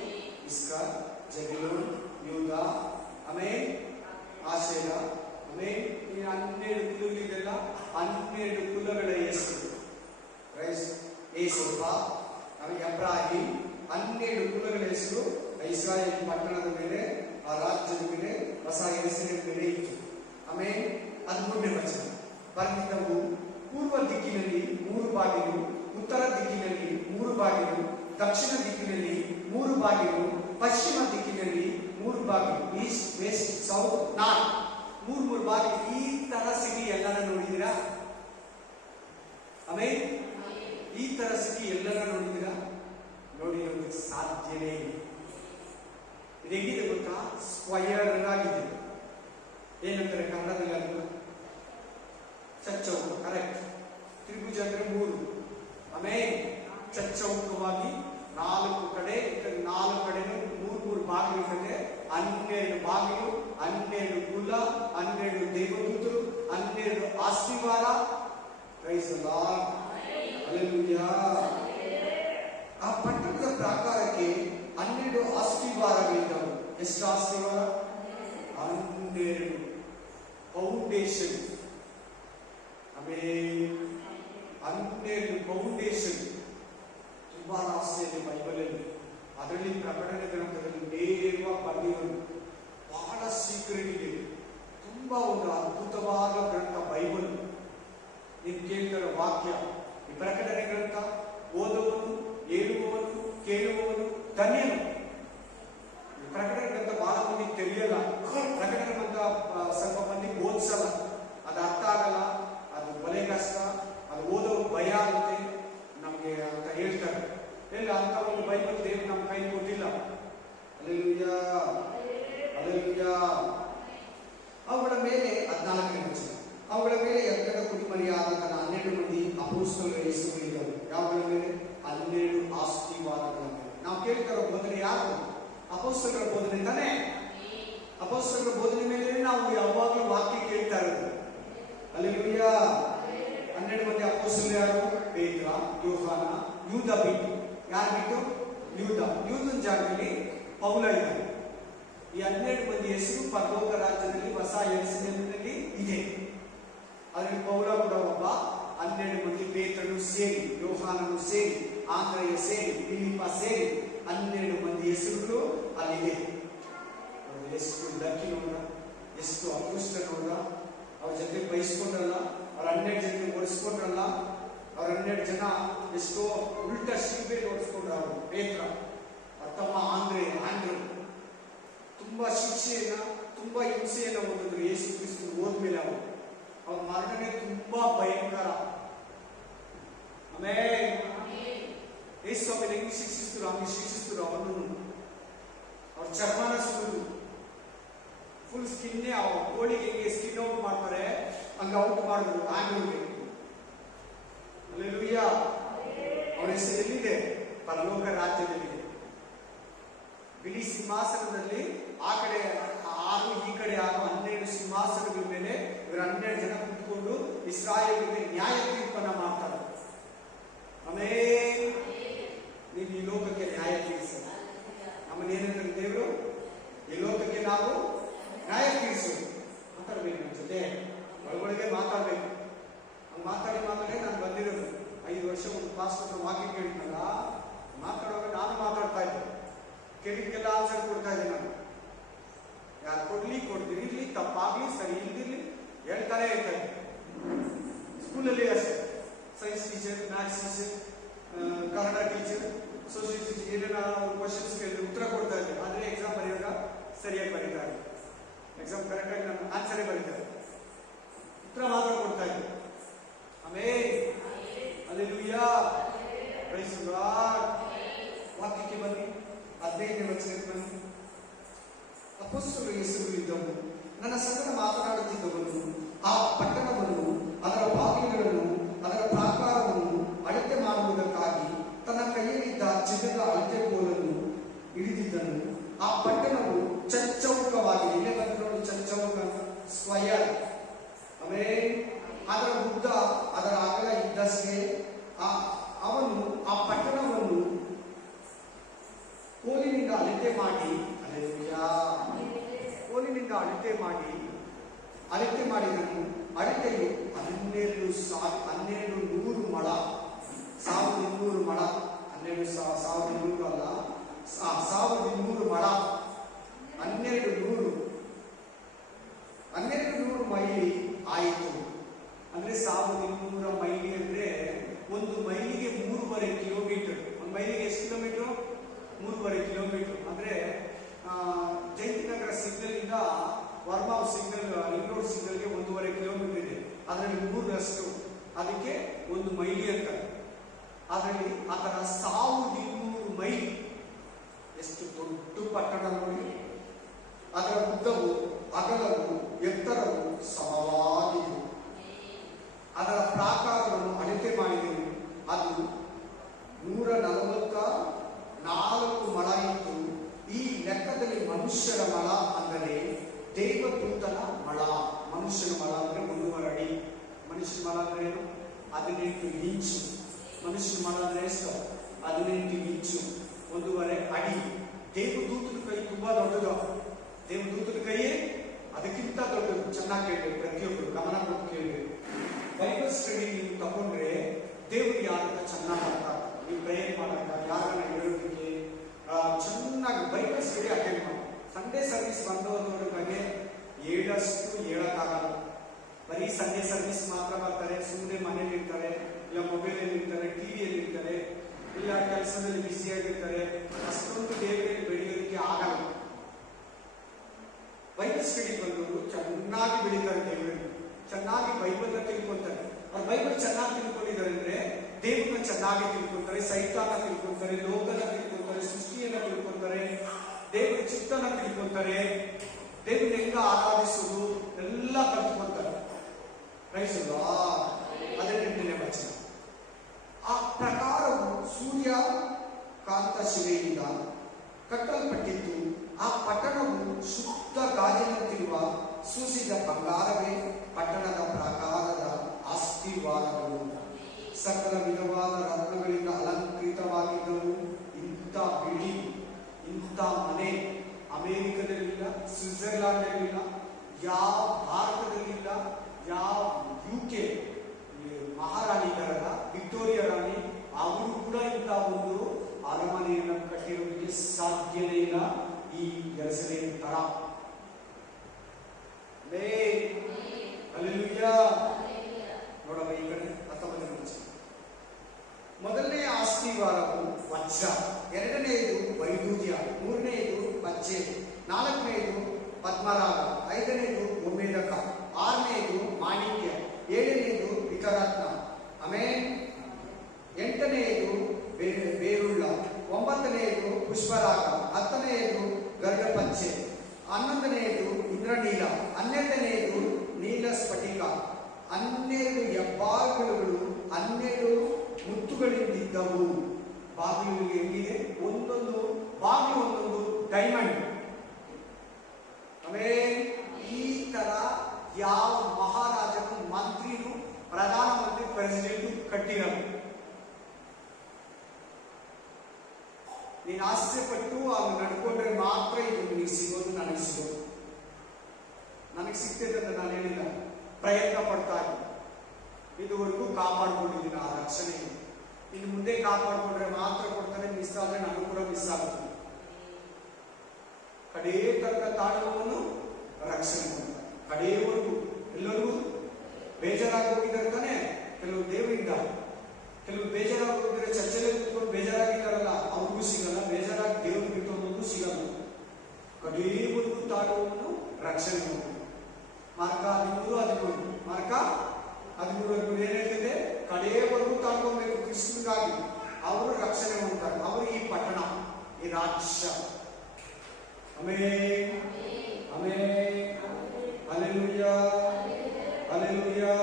ಇಸ್ರಾಯೇಲ್, ಜೆಬುಲೂನ್, ಯೂದ, ಆಮೇಲೆ ಆಶೇರ, ಆಮೇಲೆ ಈ 12 ಕುಲಗಳಿದೆಲ್ಲ 12 ಕುಲಗಳ ಹೆಸರು. ಏಸೋಪ, ಆಮೇಲೆ ಎಬ್ರಾಹಿಂ, 12 ಕುಲಗಳ ಹೆಸರು ಇಸ್ರಾಯೇಲ್ ಪಟ್ಟಣದ ಮೇಲೆ, ಆ ರಾಜ್ಯದ ಮೇಲೆ, ಹೊಸ ಹೆಸರಿನ ಮೇಲೆ ಇತ್ತು. ಆಮೇಲೆ 13ನೇ ವಚನ ಬರೆದಿದ್ದವು. ಪೂರ್ವ ದಿಕ್ಕಿನಲ್ಲಿ 3 ಬಾಗಿಲು, ಉತ್ತರ ದಿಕ್ಕಿನಲ್ಲಿ 3 ಬಾಗಿಲು, ದಕ್ಷಿಣ ದಿಕ್ಕಿನಲ್ಲಿ 3 ಬಾಗಿಲು, ಪಶ್ಚಿಮ ದಿಕ್ಕಿನಲ್ಲಿ 3 ಬಾಗಿಲು, ಈಸ್ಟ್, ವೆಸ್ಟ್, ಸೌತ್, ನಾರ್ತ್, 3 ಬಾಗಿಲು. ಈ ತರ ಸಿಟಿ ಎಲ್ಲಾನ ನೋಡಿದ್ದೀರಾ? ಆಮೇಲೆ ಈ ತರ ಸಿಟಿ ಎಲ್ಲಾನ ನೋಡಿದ್ದೀರಾ? ನೋಡಿರೋದಕ್ಕೆ ಸಾಧ್ಯವೇ ಇಲ್ಲ. ಇದು ಹೇಗಿದೆ ಗೊತ್ತಾ? ಸ್ಕ್ವಯರ್ ಆಗಿದೆ. ಏನಂತಾರೆ ಕನ್ನಡದಲ್ಲಿ? ಅದು ಚಚ್ಚೌಕ. ಕರೆಕ್ಟ್. ತ್ರಿಭುಜ ಅಂದ್ರೆ 3. ಆಮೇಲೆ ಚಚ್ಚೌಕವಾಗಿ 4 ಕಡೆ, 4 ಕಡೆನೂ 3 ಬಾಗಿಲಿದೆ. 12 ಬಾಗಿಲು, 12 ಕುಲ, 12 ದೇವದೂತರು, 12 ಆಶೀರ್ವಾದ. Praise the Lord. ಹಲ್ಲೆಲೂಯಾ. ಆ ಪಟ್ಟಣದ ಪ್ರಾಕಾರಕ್ಕೆ 12 ಆಶೀರ್ವಾದಗಳಿದ್ದವು. ಎಷ್ಟು ಆಶೀರ್ವಾದ? 12 ಫೌಂಡೇಶನ್. ಆಮೇಲೆ 12 ಫೌಂಡೇಶನ್. ತುಂಬಾ ಆಸೆ ಇದೆ ಬೈಬಲಲ್ಲಿ. ಅದರಲ್ಲಿ ಪ್ರಕಟಣೆ ಗ್ರಂಥದಲ್ಲಿ ನೇರವಾಗಿ ಬರೆದಿರೋದು. ಬಹಳ ಸೀಕ್ರೆಟ್ ಇದೆ. ತುಂಬಾ ಒಂದು ಅದ್ಭುತವಾದ ಗ್ರಂಥ ಬೈಬಲ್. ನೀವು ಕೇಳ್ತಾರ ವಾಕ್ಯ. ಈ ಪ್ರಕಟಣೆ ಗ್ರಂಥ ಓದುವವನು, ಹೇಳುವವನು, ಕೇಳುವವನು ಧನ್ಯನು. ಪ್ರಕಟಣೆ ಗ್ರಂಥ ಬಹಳ ಮಂದಿ ತಿಳಿಯಲ್ಲ. ಪ್ರಕಟಣೆ ಗ್ರಂಥ ಸ್ವಲ್ಪ ಮಂದಿ ಓದಿಸಲ್ಲ. ಅದು ಅರ್ಥ ಆಗಲ್ಲ, ಅದು ಬಲೆ ಕಷ್ಟ, ಅದು ಓದೋರು ಭಯ ಆಗುತ್ತೆ ನಮ್ಗೆ ಅಂತ ಹೇಳ್ತಾರೆ. ಇಲ್ಲ, ಅಂತ ಒಂದು ಬೈಬಲ್ ದೇವರು ನಮ್ಮ ಕೈ ಕೊಟ್ಟಿಲ್ಲ. Hallelujah, hallelujah. ಅವುಗಳ ಮೇಲೆ 14ನೇ ವಚನ. ಅವುಗಳ ಮೇಲೆ ಎತ್ತರದ ಕುಡಿಮರಿಯಾದ ತನ್ನ 12 ಮಂದಿ ಅಪೊಸ್ತಲರ ಹೆಸರುಗಳಿದ್ದವು. ಯಾವುಗಳ ಮೇಲೆ? 12 ಆಶೀರ್ವಾದಗಳ ಮೇಲೆ. ನಾವು ಕೇಳ್ತಾರೋ ಬೋಧನೆ ಯಾರು? ಅಪೊಸ್ತಲರ ಬೋಧನೆ ತಾನೇ. ಅಪೊಸ್ತಲರ ಬೋಧನೆ ಮೇಲೆ ನಾವು ಯಾವಾಗಲೂ ವಾಕ್ಯ ಕೇಳ್ತಾ ಇರೋದು. ಹಲ್ಲೆಲೂಯಾ. 12 ಮಂದಿ ಅಪೊಸ್ತಲರು ಯಾರು? ಪೇತ್ರ, ಯೋಹಾನ, ಯೂದ ಬಿಟ್ಟು. ಯಾರು ಬಿಟ್ಟು? ಯೂದ. ಯೂದನ ಜಾಗದಲ್ಲಿ ಪೌಲ ಇದ್ದಾನೆ. ಈ 12 ಮಂದಿ ಹೆಸರು ಪರಲೋಕ ರಾಜ್ಯದಲ್ಲಿ ಹೊಸ ಯೆರೂಸಲೇಮಿನಲ್ಲಿ ಇದೆ. ಅದರಲ್ಲಿ ಪೌಲ ಕೂಡ ಒಬ್ಬ. 12 ಮಂದಿ ಪೇತ್ರನು ಸೇರಿ, ಯೋಹಾನನು ಸೇರಿ, ಆಂದ್ರೆಯ ಸೇರಿ, ಫಿಲಿಪ್ಪ ಸೇರಿ 12 ಮಂದಿ ಹೆಸರುಗಳು ಅಲ್ಲಿದೆ. ಎಷ್ಟು ಲಕ್ಕಿ ನೋಡ್ರ, ಎಷ್ಟು ಅದೃಷ್ಟ ನೋಡ್ರ. ಅವ್ರ ಜೊತೆ ಬಯಸ್ಕೊಂಡ್ರಲ್ಲ, ಅವ್ರ 12 ಜನ ಓಡಿಸ್ಕೊಂಡ್ರಲ್ಲ. ಅವ್ರ 12 ಜನ ಎಷ್ಟೋ ಉಲ್ಟಾ ಶಿಲ್ಬೆ ಓಡಿಸ್ಕೊಂಡ್ರು. ಅವರು ಪೇತ್ರ, ಅವ್ರ ತಮ್ಮ ಆಂಡ್ರು ತುಂಬಾ ಶಿಕ್ಷೆಯನ್ನ, ತುಂಬಾ ಹಿಂಸೆಯನ್ನ ಓದಿದ್ರು. ಯೇಸು ಕ್ರಿಸ್ತ ಹೋದ್ಮೇಲೆ ಅವ್ರ ಮರಣನೇ ತುಂಬಾ ಭಯಂಕರ. ಆಮೇಲೆ ಯೇಸು ಆಮೇಲೆ ಹೆಂಗ್ ಶಿಕ್ಷಿಸಿದ್ರು ಹಂಗೆ ಶಿಕ್ಷಿಸಿದ್ರು. ಅವನು ಅವ್ರ ಚರ್ಮನ ಸುರಿದು ಫುಲ್ ಸ್ಕಿನ್ನೇ, ಕೋಳಿಗೆ ಹೆಂಗೆ ಸ್ಕಿನ್ ಔಟ್ ಮಾಡ್ತಾರೆ ಹಂಗ ಔಟ್ ಮಾಡಿದ್ರು ಆಂಡ್ರೂಗೆ. ಹಲ್ಲೆಲೂಯಾ. ಅವನ ಹೆಸರು ಎಲ್ಲಿದೆ? ಪರಲೋಕ ರಾಜ್ಯದಲ್ಲಿದೆ. ಬಿಳಿ ಸಿಂಹಾಸನದಲ್ಲಿ ಆ ಕಡೆ 6, ಈ ಕಡೆ 6, 12 ಸಿಂಹಾಸನಗಳ ಮೇಲೆ ಇವರು 12 ಜನ ಕುತ್ಕೊಂಡು ಇಸ್ರಾಯೇಲಿಗೆ ನ್ಯಾಯ ತೀರ್ಪನ್ನ ಮಾಡ್ತಾರೆ. ಆಮೇಲೆ ನೀವು ಈ ಲೋಕಕ್ಕೆ ನ್ಯಾಯ ತೀರಿಸ. ನಮ್ಮನ್ನೇನಂದ್ರೆ ದೇವರು ಈ ಲೋಕಕ್ಕೆ ನಾವು ನ್ಯಾಯ ತೀರಿಸೋದು. ಮಾತಾಡ್ಬೇಕು ನನ್ನ ಜೊತೆ, ಒಳಗೊಳಗೆ ಮಾತಾಡ್ಬೇಕು. ಹಂಗೆ ಮಾತಾಡಿ ನಾನು ಬಂದಿರೋದು. 5 ವರ್ಷ ಒಂದು ಪಾಸ್ಟರ್ ವಾಕ್ಯ ಕೇಳಿದ್ನಲ್ಲ, ಮಾತಾಡುವಾಗ ನಾನು ಮಾತಾಡ್ತಾ ಇದ್ದೆ. ಕೇಳಿದ್ಕೆಲ್ಲ ಆನ್ಸರ್ ಕೊಡ್ತಾ ಇದ್ದೆ ನಾನು. ಯಾರು ಕೊಡ್ತೀನಿ, ಇರ್ಲಿ, ತಪ್ಪಾಗ್ಲಿ, ಸರಿ ಇಲ್ದಿರ್ಲಿ ಹೇಳ್ತಾನೆ ಇರ್ತಾರೆ. ಸ್ಕೂಲಲ್ಲಿ ಅಷ್ಟೇ, science teacher, maths teacher, Kannada teacher, social teacher, ಏನೇನ ವಾಕ್ಯಕ್ಕೆ ಬನ್ನಿ. 15ನೇ ವಚನಕ್ಕೆ ಬನ್ನಿ. ಅಪೊಸ್ತಲರ ಹೆಸರುಗಳಿದ್ದವು, ನನ್ನ ಸಂಗಡ ಮಾತನಾಡುತ್ತಿದ್ದವನು ಆ ಪಟ್ಟಣವನ್ನು, ಅದರ ಬಾಗಿಲುಗಳನ್ನು, ಅದರ ಪ್ರಾಕಾರವನ್ನು ಅಳತೆ ಮಾಡುವುದಕ್ಕಾಗಿ ತನ್ನ ಕೈಯಲ್ಲಿದ್ದ ಚಿನ್ನದ ಅಳತೆ ಕೋಲನ್ನು ಹಿಡಿದಿದ್ದನು. ಆ ಪಟ್ಟಣವು ಚಚ್ಚೌಕವಾಗಿದೆ. ಇಲ್ಲೇ ಬಂದು ನೋಡಿ, ಚಚ್ಚೌಕ ಸ್ಕ್ವಯರ್. ಆಮೇಲೆ ಅದರ ಉದ್ದ, ಅದರ ಅಗಲ ಇದ್ದಷ್ಟೇ. ಅವನು ಆ ಪಟ್ಟಣವನ್ನು ಕೋಲಿನಿಂದ ಅಳತೆ ಮಾಡಿ, ಕೋಲಿನಿಂದ ಅಳತೆ ಮಾಡಿದನು. ಅಳತೆಯು 1200 ಮೊಳ. 1200 ಮೊಳ. 1200 ಅಲ್ಲ, 1200 ಮೊಳ. 1200 ಮೈಲಿ ಆಯಿತು. ಅಂದ್ರೆ 1200 ಮೈಲಿ ಅಂದ್ರೆ ಒಂದು ಮೈಲಿಗೆ 3.5 ಕಿಲೋಮೀಟರ್. ಒಂದು ಮೈಲಿಗೆ ಎಷ್ಟು ಕಿಲೋಮೀಟರ್? 3.5 ಕಿಲೋಮೀಟರ್. ಅಂದ್ರೆ ಜಯಂತಿನಗರ ಸಿಗ್ನಲ್ ಇಂದ ವರ್ಮಾವ್ ಸಿಗ್ನಲ್, ರಿಂಗ್ ರೋಡ್ ಸಿಗ್ನಲ್ಗೆ 1.5 ಕಿಲೋಮೀಟರ್ ಇದೆ. ಅದರಲ್ಲಿ 3ರಷ್ಟು, ಅದಕ್ಕೆ 1 ಮೈಲಿ ಅಂತ. ಅದರಲ್ಲಿ ಆ ತರ 1200 ಮೈಲಿ. ಎಷ್ಟು ದೊಡ್ಡ ಪಟ್ಟಣ ನೋಡಿ. ಅದರ ಉದ್ದವು, ಅಗಲವು, ಎತ್ತರವು ಸಮವಾಗಿತ್ತು. ಅದರ ಪ್ರಾಕಾರವನ್ನು ಅಳತೆ ಮಾಡಿದೆವು. ಅದು 144 ಮೊಳ ಇತ್ತು. ಈ ಲೆಕ್ಕದಲ್ಲಿ ಮನುಷ್ಯರ ಮೊಳ ಅಂದರೆ ದೇವದೂತನ ಮೊಳ. ಮನುಷ್ಯನ ಮೊಳ ಅಂದ್ರೆ 1.5 ಅಡಿ. ಮನುಷ್ಯನ ಮೊಳ ಅಂದ್ರೆ ಏನು? 18 ಇಂಚು. ಮನುಷ್ಯನ ಮೊಳ ಅಂದ್ರೆ ಎಷ್ಟು? 18 ಇಂಚು, 1.5 ಅಡಿ. ದೇವದೂತನ ಕೈ ತುಂಬಾ ದೊಡ್ಡದು. ದೇವದೂತನ ಕೈಯೇ ಅದಕ್ಕಿಂತ ದೊಡ್ಡದು. ಚೆನ್ನಾಗಿ ಕೇಳಬೇಕು, ಪ್ರತಿಯೊಬ್ಬರು ಗಮನ ಕೊಟ್ಟು ಕೇಳಬೇಕು. ಬೈಬಲ್ ಸ್ಟಡಿ ನೀವು ತಗೊಂಡ್ರೆ ದೇವರು ಯಾರಂತ ಚೆನ್ನಾಗಿ ಮಾಡ್ತಾರೆ. ನೀವು ಪ್ರೇಯರ್ ಮಾಡಾಕ, ಯಾರನ್ನ ಹೇಳೋದಕ್ಕೆ ಚೆನ್ನಾಗಿ ಬೈಬಲ್ ಸ್ಟಡಿ ಅಟೆಂಡ್ ಮಾಡಿ. ಸಂಡೇ ಸರ್ವಿಸ್ ಬಂದವರ ಬಗ್ಗೆ ಹೇಳಕ್ಕಾಗಲ್ಲ. ಬರೀ ಸಂಡೇ ಸರ್ವಿಸ್ ಮಾತ್ರ ಬರ್ತಾರೆ, ಸುಮ್ಮನೆ ಮನೇಲಿ ಇರ್ತಾರೆ, ಇಲ್ಲ ಮೊಬೈಲಲ್ಲಿ ಇರ್ತಾರೆ, ಟಿವಿಯಲ್ಲಿ ಇರ್ತಾರೆ, ಇಲ್ಲ ಕೆಲಸದಲ್ಲಿ ಬ್ಯುಸಿಯಾಗಿರ್ತಾರೆ. ಅಷ್ಟೊಂದು ದೇವರಲ್ಲಿ ಬೆಳೆಯೋದಕ್ಕೆ ಆಗಲ್ಲ. ಬೈಬಲ್ ಸ್ಟಡಿ ಬಂದವರು ಚೆನ್ನಾಗಿ ಬೆಳೀತಾರೆ. ದೇವರಲ್ಲಿ ಚೆನ್ನಾಗಿ ಬೈಬಲ್ನ ತಿಳ್ಕೊಂತಾರೆ. ಅವ್ರು ಬೈಬಲ್ ಚೆನ್ನಾಗಿ ತಿಳ್ಕೊಂಡಿದ್ದಾರೆ ಅಂದ್ರೆ ದೇವ್ರನ್ನ ಚೆನ್ನಾಗಿ ತಿಳ್ಕೊಂತಾರೆ, ಸೈತಾನ ತಿಳ್ಕೊಂತಾರೆ, ಲೋಕನ ತಿಳ್ಕೊಂತಾರೆ, ಸೃಷ್ಟಿಯನ್ನ ತಿಳ್ಕೊಂತಾರೆ, ದೇವರ ಚಿತ್ತನ ತಿಳ್ಕೊಂತಾರೆ, ದೇವ್ರನ್ನ ಹೆಂಗ ಆರಾಧಿಸುವುದು ಎಲ್ಲ ಕಲ್ತ್ಕೊಂತಾರೆ. ಅದೇ ವಚನ. ಆ ಪ್ರಕಾರವು ಸೂರ್ಯಕಾಂತ ಶಿಲೆಯಿಂದ ಕಟ್ಟಲ್ಪಟ್ಟಿತ್ತು. ಆ ಪಟ್ಟಣವು ಶುದ್ಧ ಗಾಜಿನಂತಿರುವ ಸೂಸಿದ ಬಂಗಾರವೇ ಪಟ್ಟಣದ ಪ್ರಾಕಾರದ ಆಸ್ತಿವಾರಗಳು. ಸಕಲ ವಿಧವಾದ ರತ್ನಗಳಿಂದ ಅಲಂಕೃತವಾಗಿದ್ದವು. ಇಂಥ ಬಿಳಿ, ಇಂಥ ಮನೆ ಅಮೆರಿಕದಲ್ಲಿಲ್ಲ, ಸ್ವಿಟ್ಜರ್ಲ್ಯಾಂಡಲ್ಲಿಲ್ಲ, ಯಾವ ಭಾರತದಲ್ಲಿಲ್ಲ, ಯಾವ UK ಮಹಾರಾಣಿಗಳಲ್ಲ, ವಿಕ್ಟೋರಿಯಾ ರಾಣಿ, ಅವರು ಕೂಡ ಇಂಥ ಒಂದು ಅರಮನೆಯನ್ನು ಕಟ್ಟಿರೋದಕ್ಕೆ ಸಾಧ್ಯನೇ ಇಲ್ಲ. ಈ ಯೆರೂಸಲೇಮ್ ತರ. ನೋಡಮ್ಮ ಈ ಕಡೆ 19. ಮೊದಲನೇ ಆಸ್ತಿವಾರವು ವಜ್ರ, ಎರಡನೆಯದು ವೈಡೂರ್ಯ, ಮೂರನೆಯದು ಪಚ್ಚೆ, ನಾಲ್ಕನೆಯದು ಪದ್ಮರಾಗ, ಐದನೆಯದು ಗೋಮೇಧಕ, ಆರನೆಯದು ಮಾಣಿಕ್ಯ, ಏಳನೆಯದು ವಿಕರತ್ನ, ಆಮೇಲೆ ಎಂಟನೆಯದು ಬೇರುಳ್ಳ, ಒಂಬತ್ತನೆಯದು ಪುಷ್ಪರಾಗ, ಹತ್ತನೆಯದು ಗರುಡಪಚ್ಚೆ, 11ನೆಯದು ಇಂದ್ರನೀಲ, 12ನೆಯದು ನೀಲ ಸ್ಫಟಿಕ, 12 ಹೆಬ್ಬಾಗಿಲುಗಳು 12 ಮುತ್ತುಗಳಿಂದಿದ್ದವು. ಬಾಗಿಲುಗಳಿಗೆ ಹೆಂಗಿದೆ? ಒಂದೊಂದು ಬಾಗಿಲು ಒಂದೊಂದು ಡೈಮಂಡ್. ಆಮೇಲೆ ಈ ತರ ಯಾವ ಮಹಾರಾಜನು, ಮಂತ್ರಿನು, ಪ್ರಧಾನಮಂತ್ರಿ, ಪ್ರೆಸಿಡೆಂಟ್ ಕಟ್ಟಿರಲು. ನೀನು ಆಸೆಪಟ್ಟು ಅವ್ನು ನಡ್ಕೊಂಡ್ರೆ ಮಾತ್ರ ಇದು ನಿನಗೆ ಸಿಗೋದು, ನನಗೆ ಸಿಗೋದು. ನನಗೆ ಸಿಗ್ತದೆ ಅಂತ ನಾನು ಹೇಳಿಲ್ಲ, ಪ್ರಯತ್ನ ಪಡ್ತಾ ಇದ್ದೀನಿ. ಇದುವರೆಗೂ ಕಾಪಾಡ್ಕೊಂಡಿದ್ದೀನಿ ಆ ರಕ್ಷಣೆ. ಇನ್ನು ಮುಂದೆ ಕಾಪಾಡ್ಕೊಂಡ್ರೆ ಮಾತ್ರ ಕೊಡ್ತಾರೆ. ಮಿಸ್ ಆದ್ರೆ ನನಗೂ ಕೂಡ ಮಿಸ್ ಆಗುತ್ತೆ. ಕಡೇ ತನಕ ತಾಳುವವನು ರಕ್ಷಣೆ ಕೊಡ್ತಾರೆ. ಕಡೆಯವರೆಗೂ ಎಲ್ಲರಿಗೂ ಬೇಜಾರಾಗಿ ಹೋಗಿದ್ದಾರೆ ತಾನೆ. ಕೆಲವು ದೇವರಿಂದ, ಕೆಲವು ಬೇಜಾರಾಗಿ ಹೋಗಿದ್ರೆ ಚರ್ಚೆಲೆ ಕೂತ್ಕೊಂಡು ಬೇಜಾರಾಗಿದ್ದಾರಲ್ಲ, ಅವ್ರಿಗೂ ಸಿಗಲ್ಲ. ಬೇಜಾರಾಗಿ ದೇವರು ಬಿಟ್ಟು ಸಿಗಲ್ಲ. ಕಡೆಯವರೆಗೂ ತಾಳುವವನು ರಕ್ಷಣೆ ಕೊಡ್ತಾರೆ. ಮಾರ್ಕ 13 ಮಾರ್ಕ 13 ಏನ್ ಹೇಳ್ತಿದೆ? ಕಡೆಯವರೆಗೂ ತಾಳ್ಕೊಬೇಕು ಕ್ರಿಸ್ತನಿಗಾಗಿ. ಅವರು ರಕ್ಷಣೆ ಹೊಂದ್ತಾರೆ. ಅವರು ಈ ಪಟ್ಟಣ, ಈ ರಾಜ್ಯ. Amen, amen, hallelujah, hallelujah.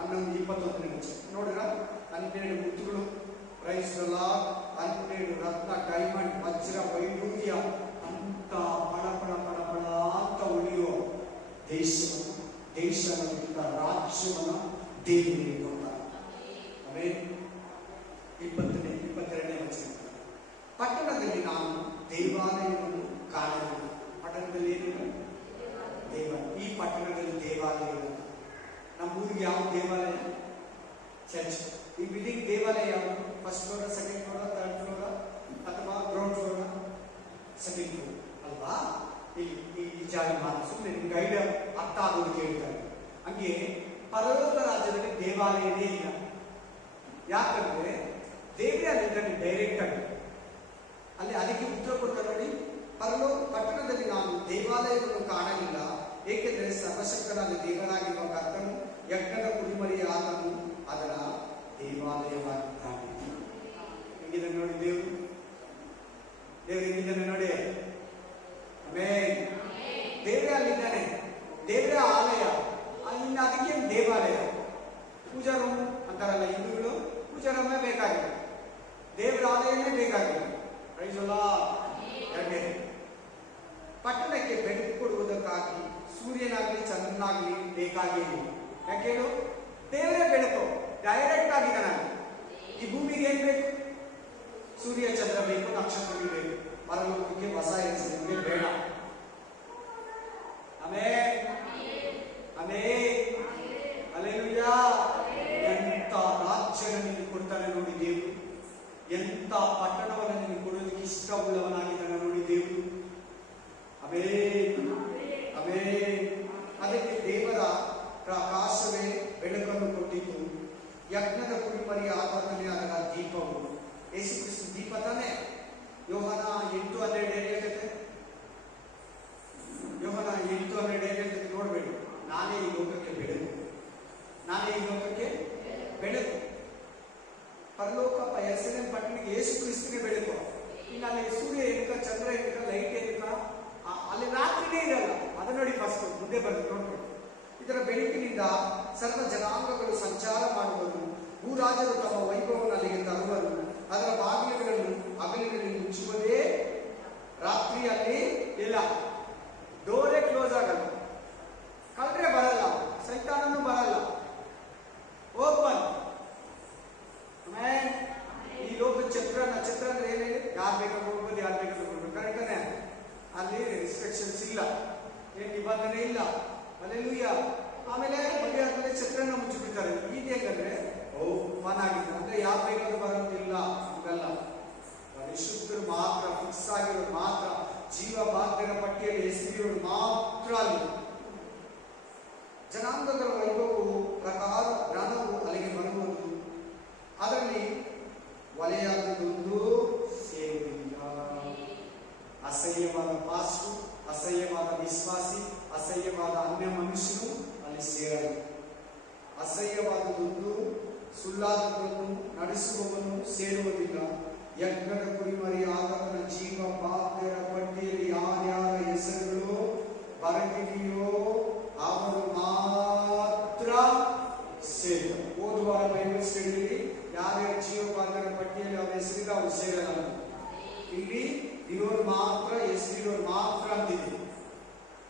11:21 ಮುಂಚೆ ನೋಡಿದ್ರ 12 ಮುತ್ತುಗಳು, ಪ್ರೈಸ್ ದಿ ಲಾರ್ಡ್, 12 ರತ್ನ, ಡೈಮಂಡ್, ವಜ್ರ, ವೈಡೂರ್ಯ ಅಂತ ಪಳ ಪಳ ಪಳ ಪಳ ಅಂತ ಉಳಿಯುವ ದೇಶವನ್ನು ರಾಜ್ಯವನ್ನು ದೇವರಿಗೆ ಕೊಡ್ತಾರೆ. ಆಮೆನ್. 22ನೇ ವಚನ, ಪಟ್ಟಣದಲ್ಲಿ ನಾನು ದೇವಾಲಯವನ್ನು ಕಾಣಲಿಲ್ಲ. ಪಟ್ಟಣದಲ್ಲಿ ಏನಿಲ್ಲ? ದೇವಾಲಯ. ಈ ಪಟ್ಟಣದಲ್ಲಿ ದೇವಾಲಯ ಇಲ್ಲ. ನಮ್ಮ ಊರಿಗೆ ಯಾವ ದೇವಾಲಯ? ಚರ್ಚ್. ಈ ಬಿಲ್ಡಿಂಗ್ ದೇವಾಲಯ ಯಾವುದು? First floor, second floor, third floor, ಅಥವಾ ಗ್ರೌಂಡ್ ಫ್ಲೋರ್, ಸೆಕೆಂಡ್ ಫ್ಲೋರ್ ಅಲ್ವಾ? ಈ ಜಾಗ ಮಾತ್ರ ಸುಮ್ಮನೆ ನಿಮ್ಗೆ ಐಡಿಯಾ ಅರ್ಥ ಆಗೋದು ಕೇಳ್ತಾರೆ. ಹಂಗೆ ಪರಲೋಕ ರಾಜ್ಯದಲ್ಲಿ ದೇವಾಲಯವೇ ಇಲ್ಲ. ಯಾಕಂದ್ರೆ ದೇವರೇ ಅಲ್ಲಿದ್ದಾನೆ ಡೈರೆಕ್ಟ್ ಆಗಿ. ಅಲ್ಲಿ ಅದಕ್ಕೆ ಉತ್ತರ ಕೊಡ್ತಾರೆ ನೋಡಿ, ಪಟ್ಟಣದಲ್ಲಿ ನಾನು ದೇವಾಲಯವನ್ನು ಕಾಣಲಿಲ್ಲ, ಏಕೆಂದರೆ ಸರ್ವಶಕ್ತನಾದ ದೇವರಾಗಿರುವ ಕರ್ತನು ಯಜ್ಞದ ಕುರಿಮರಿಯ ಆತನು ಅದರ ದೇವಾಲಯವಾಗಿದ್ದಾನೆ. ಹೆಂಗಿದ್ದಾನೆ ನೋಡಿ ದೇವರು ಹೆಂಗಿದ್ದಾನೆ ನೋಡಿ. ಆಮೆನ್. ದೇವರೇ ಅಲ್ಲಿದ್ದಾನೆ, ದೇವರೇ ಆಲಯ. ಇನ್ನು ಅದಕ್ಕೆ ದೇವಾಲಯ. ಪೂಜಾ ರೂಮ್ ಅಂತಾರಲ್ಲ ಹಿಂದೂಗಳು, ಪೂಜಾ ರೂಮೇ ಬೇಕಾಗಿಲ್ಲ, ದೇವರ ಆಲಯನೇ ಬೇಕಾಗಿಲ್ಲ. Praise the Lord. ಪಟ್ಟಣಕ್ಕೆ ಬೆಳಕು ಕೊಡುವುದಕ್ಕಾಗಿ ಸೂರ್ಯನಾಗ್ಲಿ ಚಂದ್ರನಾಗ್ಲಿ ಬೇಕಾಗಿಲ್ಲ. ಯಾಕೆ ಹೇಳು? ದೇವರೇ ಬೆಳಕು, ಡೈರೆಕ್ಟ್ ಆಗಿದ್ದಾನೆ. ಈ ಭೂಮಿಗೆ ಏನ್ ಬೇಕು? ಸೂರ್ಯ ಚಂದ್ರ ಬೇಕು, ನಕ್ಷತ್ರಗಳು ಬೇಕು. ಪರಲೋಕಕ್ಕೆ ಹೊಸ ಹೆಸರಿಗೆ ಬೇಡ. Amen, amen, hallelujah. ಎಂತ ರಾಜ್ಯ ನಿನಗೆ ಕೊಡ್ತಾನೆ ನೋಡಿ ದೇವರು. ಎಂತ ಪಟ್ಟಣವನ್ನು ನಿನಗೆ ಕೊಡೋದಕ್ಕೆ ಇಷ್ಟವುಳ್ಳವನಾಗಿದ್ದಾನೆ ನೋಡಿ ದೇವರು. Amen, amen. ಅದಕ್ಕೆ ದೇವರ ಪ್ರಕಾಶವೇ ಬೆಳಕನ್ನು ಕೊಟ್ಟಿತು. ಯಜ್ಞದ ಕುರಿಮರಿಯ ಆತನೇ ಅದರ ದೀಪವು. ಯೇಸು ಕ್ರಿಸ್ತ ದೀಪ ತಾನೆ. ಯೋಹಾನ 8:12 ಹೇಳ್ತದೆ. ಯೋಹಾನ 8:12 ಹೇಳ್ತದೆ. ನೋಡ್ಬೇಡಿ, ನಾನೇ ಈ ಲೋಕಕ್ಕೆ ಬೆಳಕು, ನಾನೇ ಈ ಲೋಕಕ್ಕೆ ಬೆಳಕು. ಪರಲೋಕ ಹೆಸರಿನ ಪಟ್ಟಣಕ್ಕೆ ಯೇಸು ಕ್ರಿಸ್ತನೇ ಬೆಳಕು. ಇನ್ನು ಅಲ್ಲಿ ಸೂರ್ಯ ಏನಕ್ಕ, ಚಂದ್ರ ಏನಕ್ಕ, ಲೈಟ್ ಏನಕ್ಕ, ಅಲ್ಲಿ ರಾತ್ರಿನೇ ಇರಲ್ಲ. ಅದನ್ನ ನೋಡಿ ಫಸ್ಟ್ ಮುಂದೆ ಬರ್ತದೆ ನೋಡ್ಬೇಕು. ಇದರ ಬೆಳಕಿನಿಂದ ಸರ್ವ ಜನಾಂಗಗಳು ಸಂಚಾರ ಮಾಡುವರು, ಭೂರಾಜರು ತಮ್ಮ ವೈಭವವನ್ನು ಅಲ್ಲಿಗೆ ತರುವರು. ಅದರ ಬಾಗಿಲುಗಳನ್ನು ಹಗಲಿನಲ್ಲಿ ಮುಚ್ಚುವುದೇ, ರಾತ್ರಿ ಅಲ್ಲಿ ಇಲ್ಲ. ಡೋರೇ ಕ್ಲೋಸ್ ಆಗಲ್ಲ, ಕಳ್ರೆ ಬರಲ್ಲ, ಸೈತಾನನು ಬರಲ್ಲ, ಓಪನ್. ಈ ಲೋಕ ನಕ್ಷತ್ರ ಅಂದ್ರೆ ಏನಿದೆ? ಯಾರು ಬೇಕಾದ್ರೂ ಹೋಗ್ಬೋದು, ಯಾರು ಬೇಕಾದ್ರೂ ಹೋಗ್ಬೋದು. ಕರೆಕ್ಟನೇ? ಅಲ್ಲಿ ರಿಸ್ಟ್ರಿಕ್ಷನ್ಸ್ ಇಲ್ಲ, ಏನ್ ನಿಬಂಧನೆ ಇಲ್ಲ. ಹಲ್ಲೆಲೂಯಾ. ಆಮೇಲೆ ಮದುವೆ ಆದ್ಮೇಲೆ ಛತ್ರನ ಮುಚ್ಚಿಬಿಡ್ತಾರೆ. ಈಗ ಹೇಗಂದ್ರೆ ಓಪನ್ ಆಗಿದೆ, ಅಂದ್ರೆ ಯಾರು ಬೇಕಾದ್ರೂ ಬರೋದಿಲ್ಲ. ಹಂಗಲ್ಲ, ಪರಿಶುದ್ಧರು ಮಾತ್ರ, ಫಿಕ್ಸ್ ಆಗಿರೋರು ಮಾತ್ರ, ಜೀವ ಬಾಧ್ಯರ ಪಟ್ಟಿಯಲ್ಲಿ ಹೆಸರಿರೋರು ಮಾತ್ರ ಅಲ್ಲಿ. ಜನಾಂಗಗಳ ವೈಭವವು ಪ್ರಕಾರ ಜ್ಞಾನವು ಅಲ್ಲಿಗೆ ಬರುವುದು. ಅದರಲ್ಲಿ ವಲಯದೊಂದು ಸೇರುವುದಿಲ್ಲ. ಅಸಹ್ಯವಾದ ಪಾಸ್ಟು, ಅಸಹ್ಯವಾದ ವಿಶ್ವಾಸಿ, ಅಸಹ್ಯವಾದ ಅನ್ಯ ಮನುಷ್ಯನು ಅಲ್ಲಿ ಸೇರಲು. ಅಸಹ್ಯವಾದದೊಂದು, ಸುಳ್ಳಾದದನ್ನು ನಡೆಸುವವನು ಸೇರುವುದಿಲ್ಲ. ಯಜ್ಞದ ಕುರಿಮರಿ ಆತನ ಜೀವ ಬಾಧ್ಯರ ಪಟ್ಟಿಯಲ್ಲಿ ಯಾರ್ಯಾರ ಹೆಸರುಗಳು ಬರೆದಿದೆಯೋ ಅವರು ಮಾತ್ರ ಸೇರಿದರು. ಓದುವಾರ ಬೈಬಲ್ ಸ್ಟಡಿಯಲ್ಲಿ ಯಾರ್ಯಾರ ಜೀವ ಬಾಧ್ಯರ ಪಟ್ಟಿಯಲ್ಲಿ ಅವರ ಹೆಸರಿಲ್ಲ, ಅವ್ರು ಸೇರಲ್ಲ. ಇಲ್ಲಿ ಇರೋರು ಮಾತ್ರ, ಹೆಸರಿರೋರು ಮಾತ್ರ ಅಂತಿದೆ.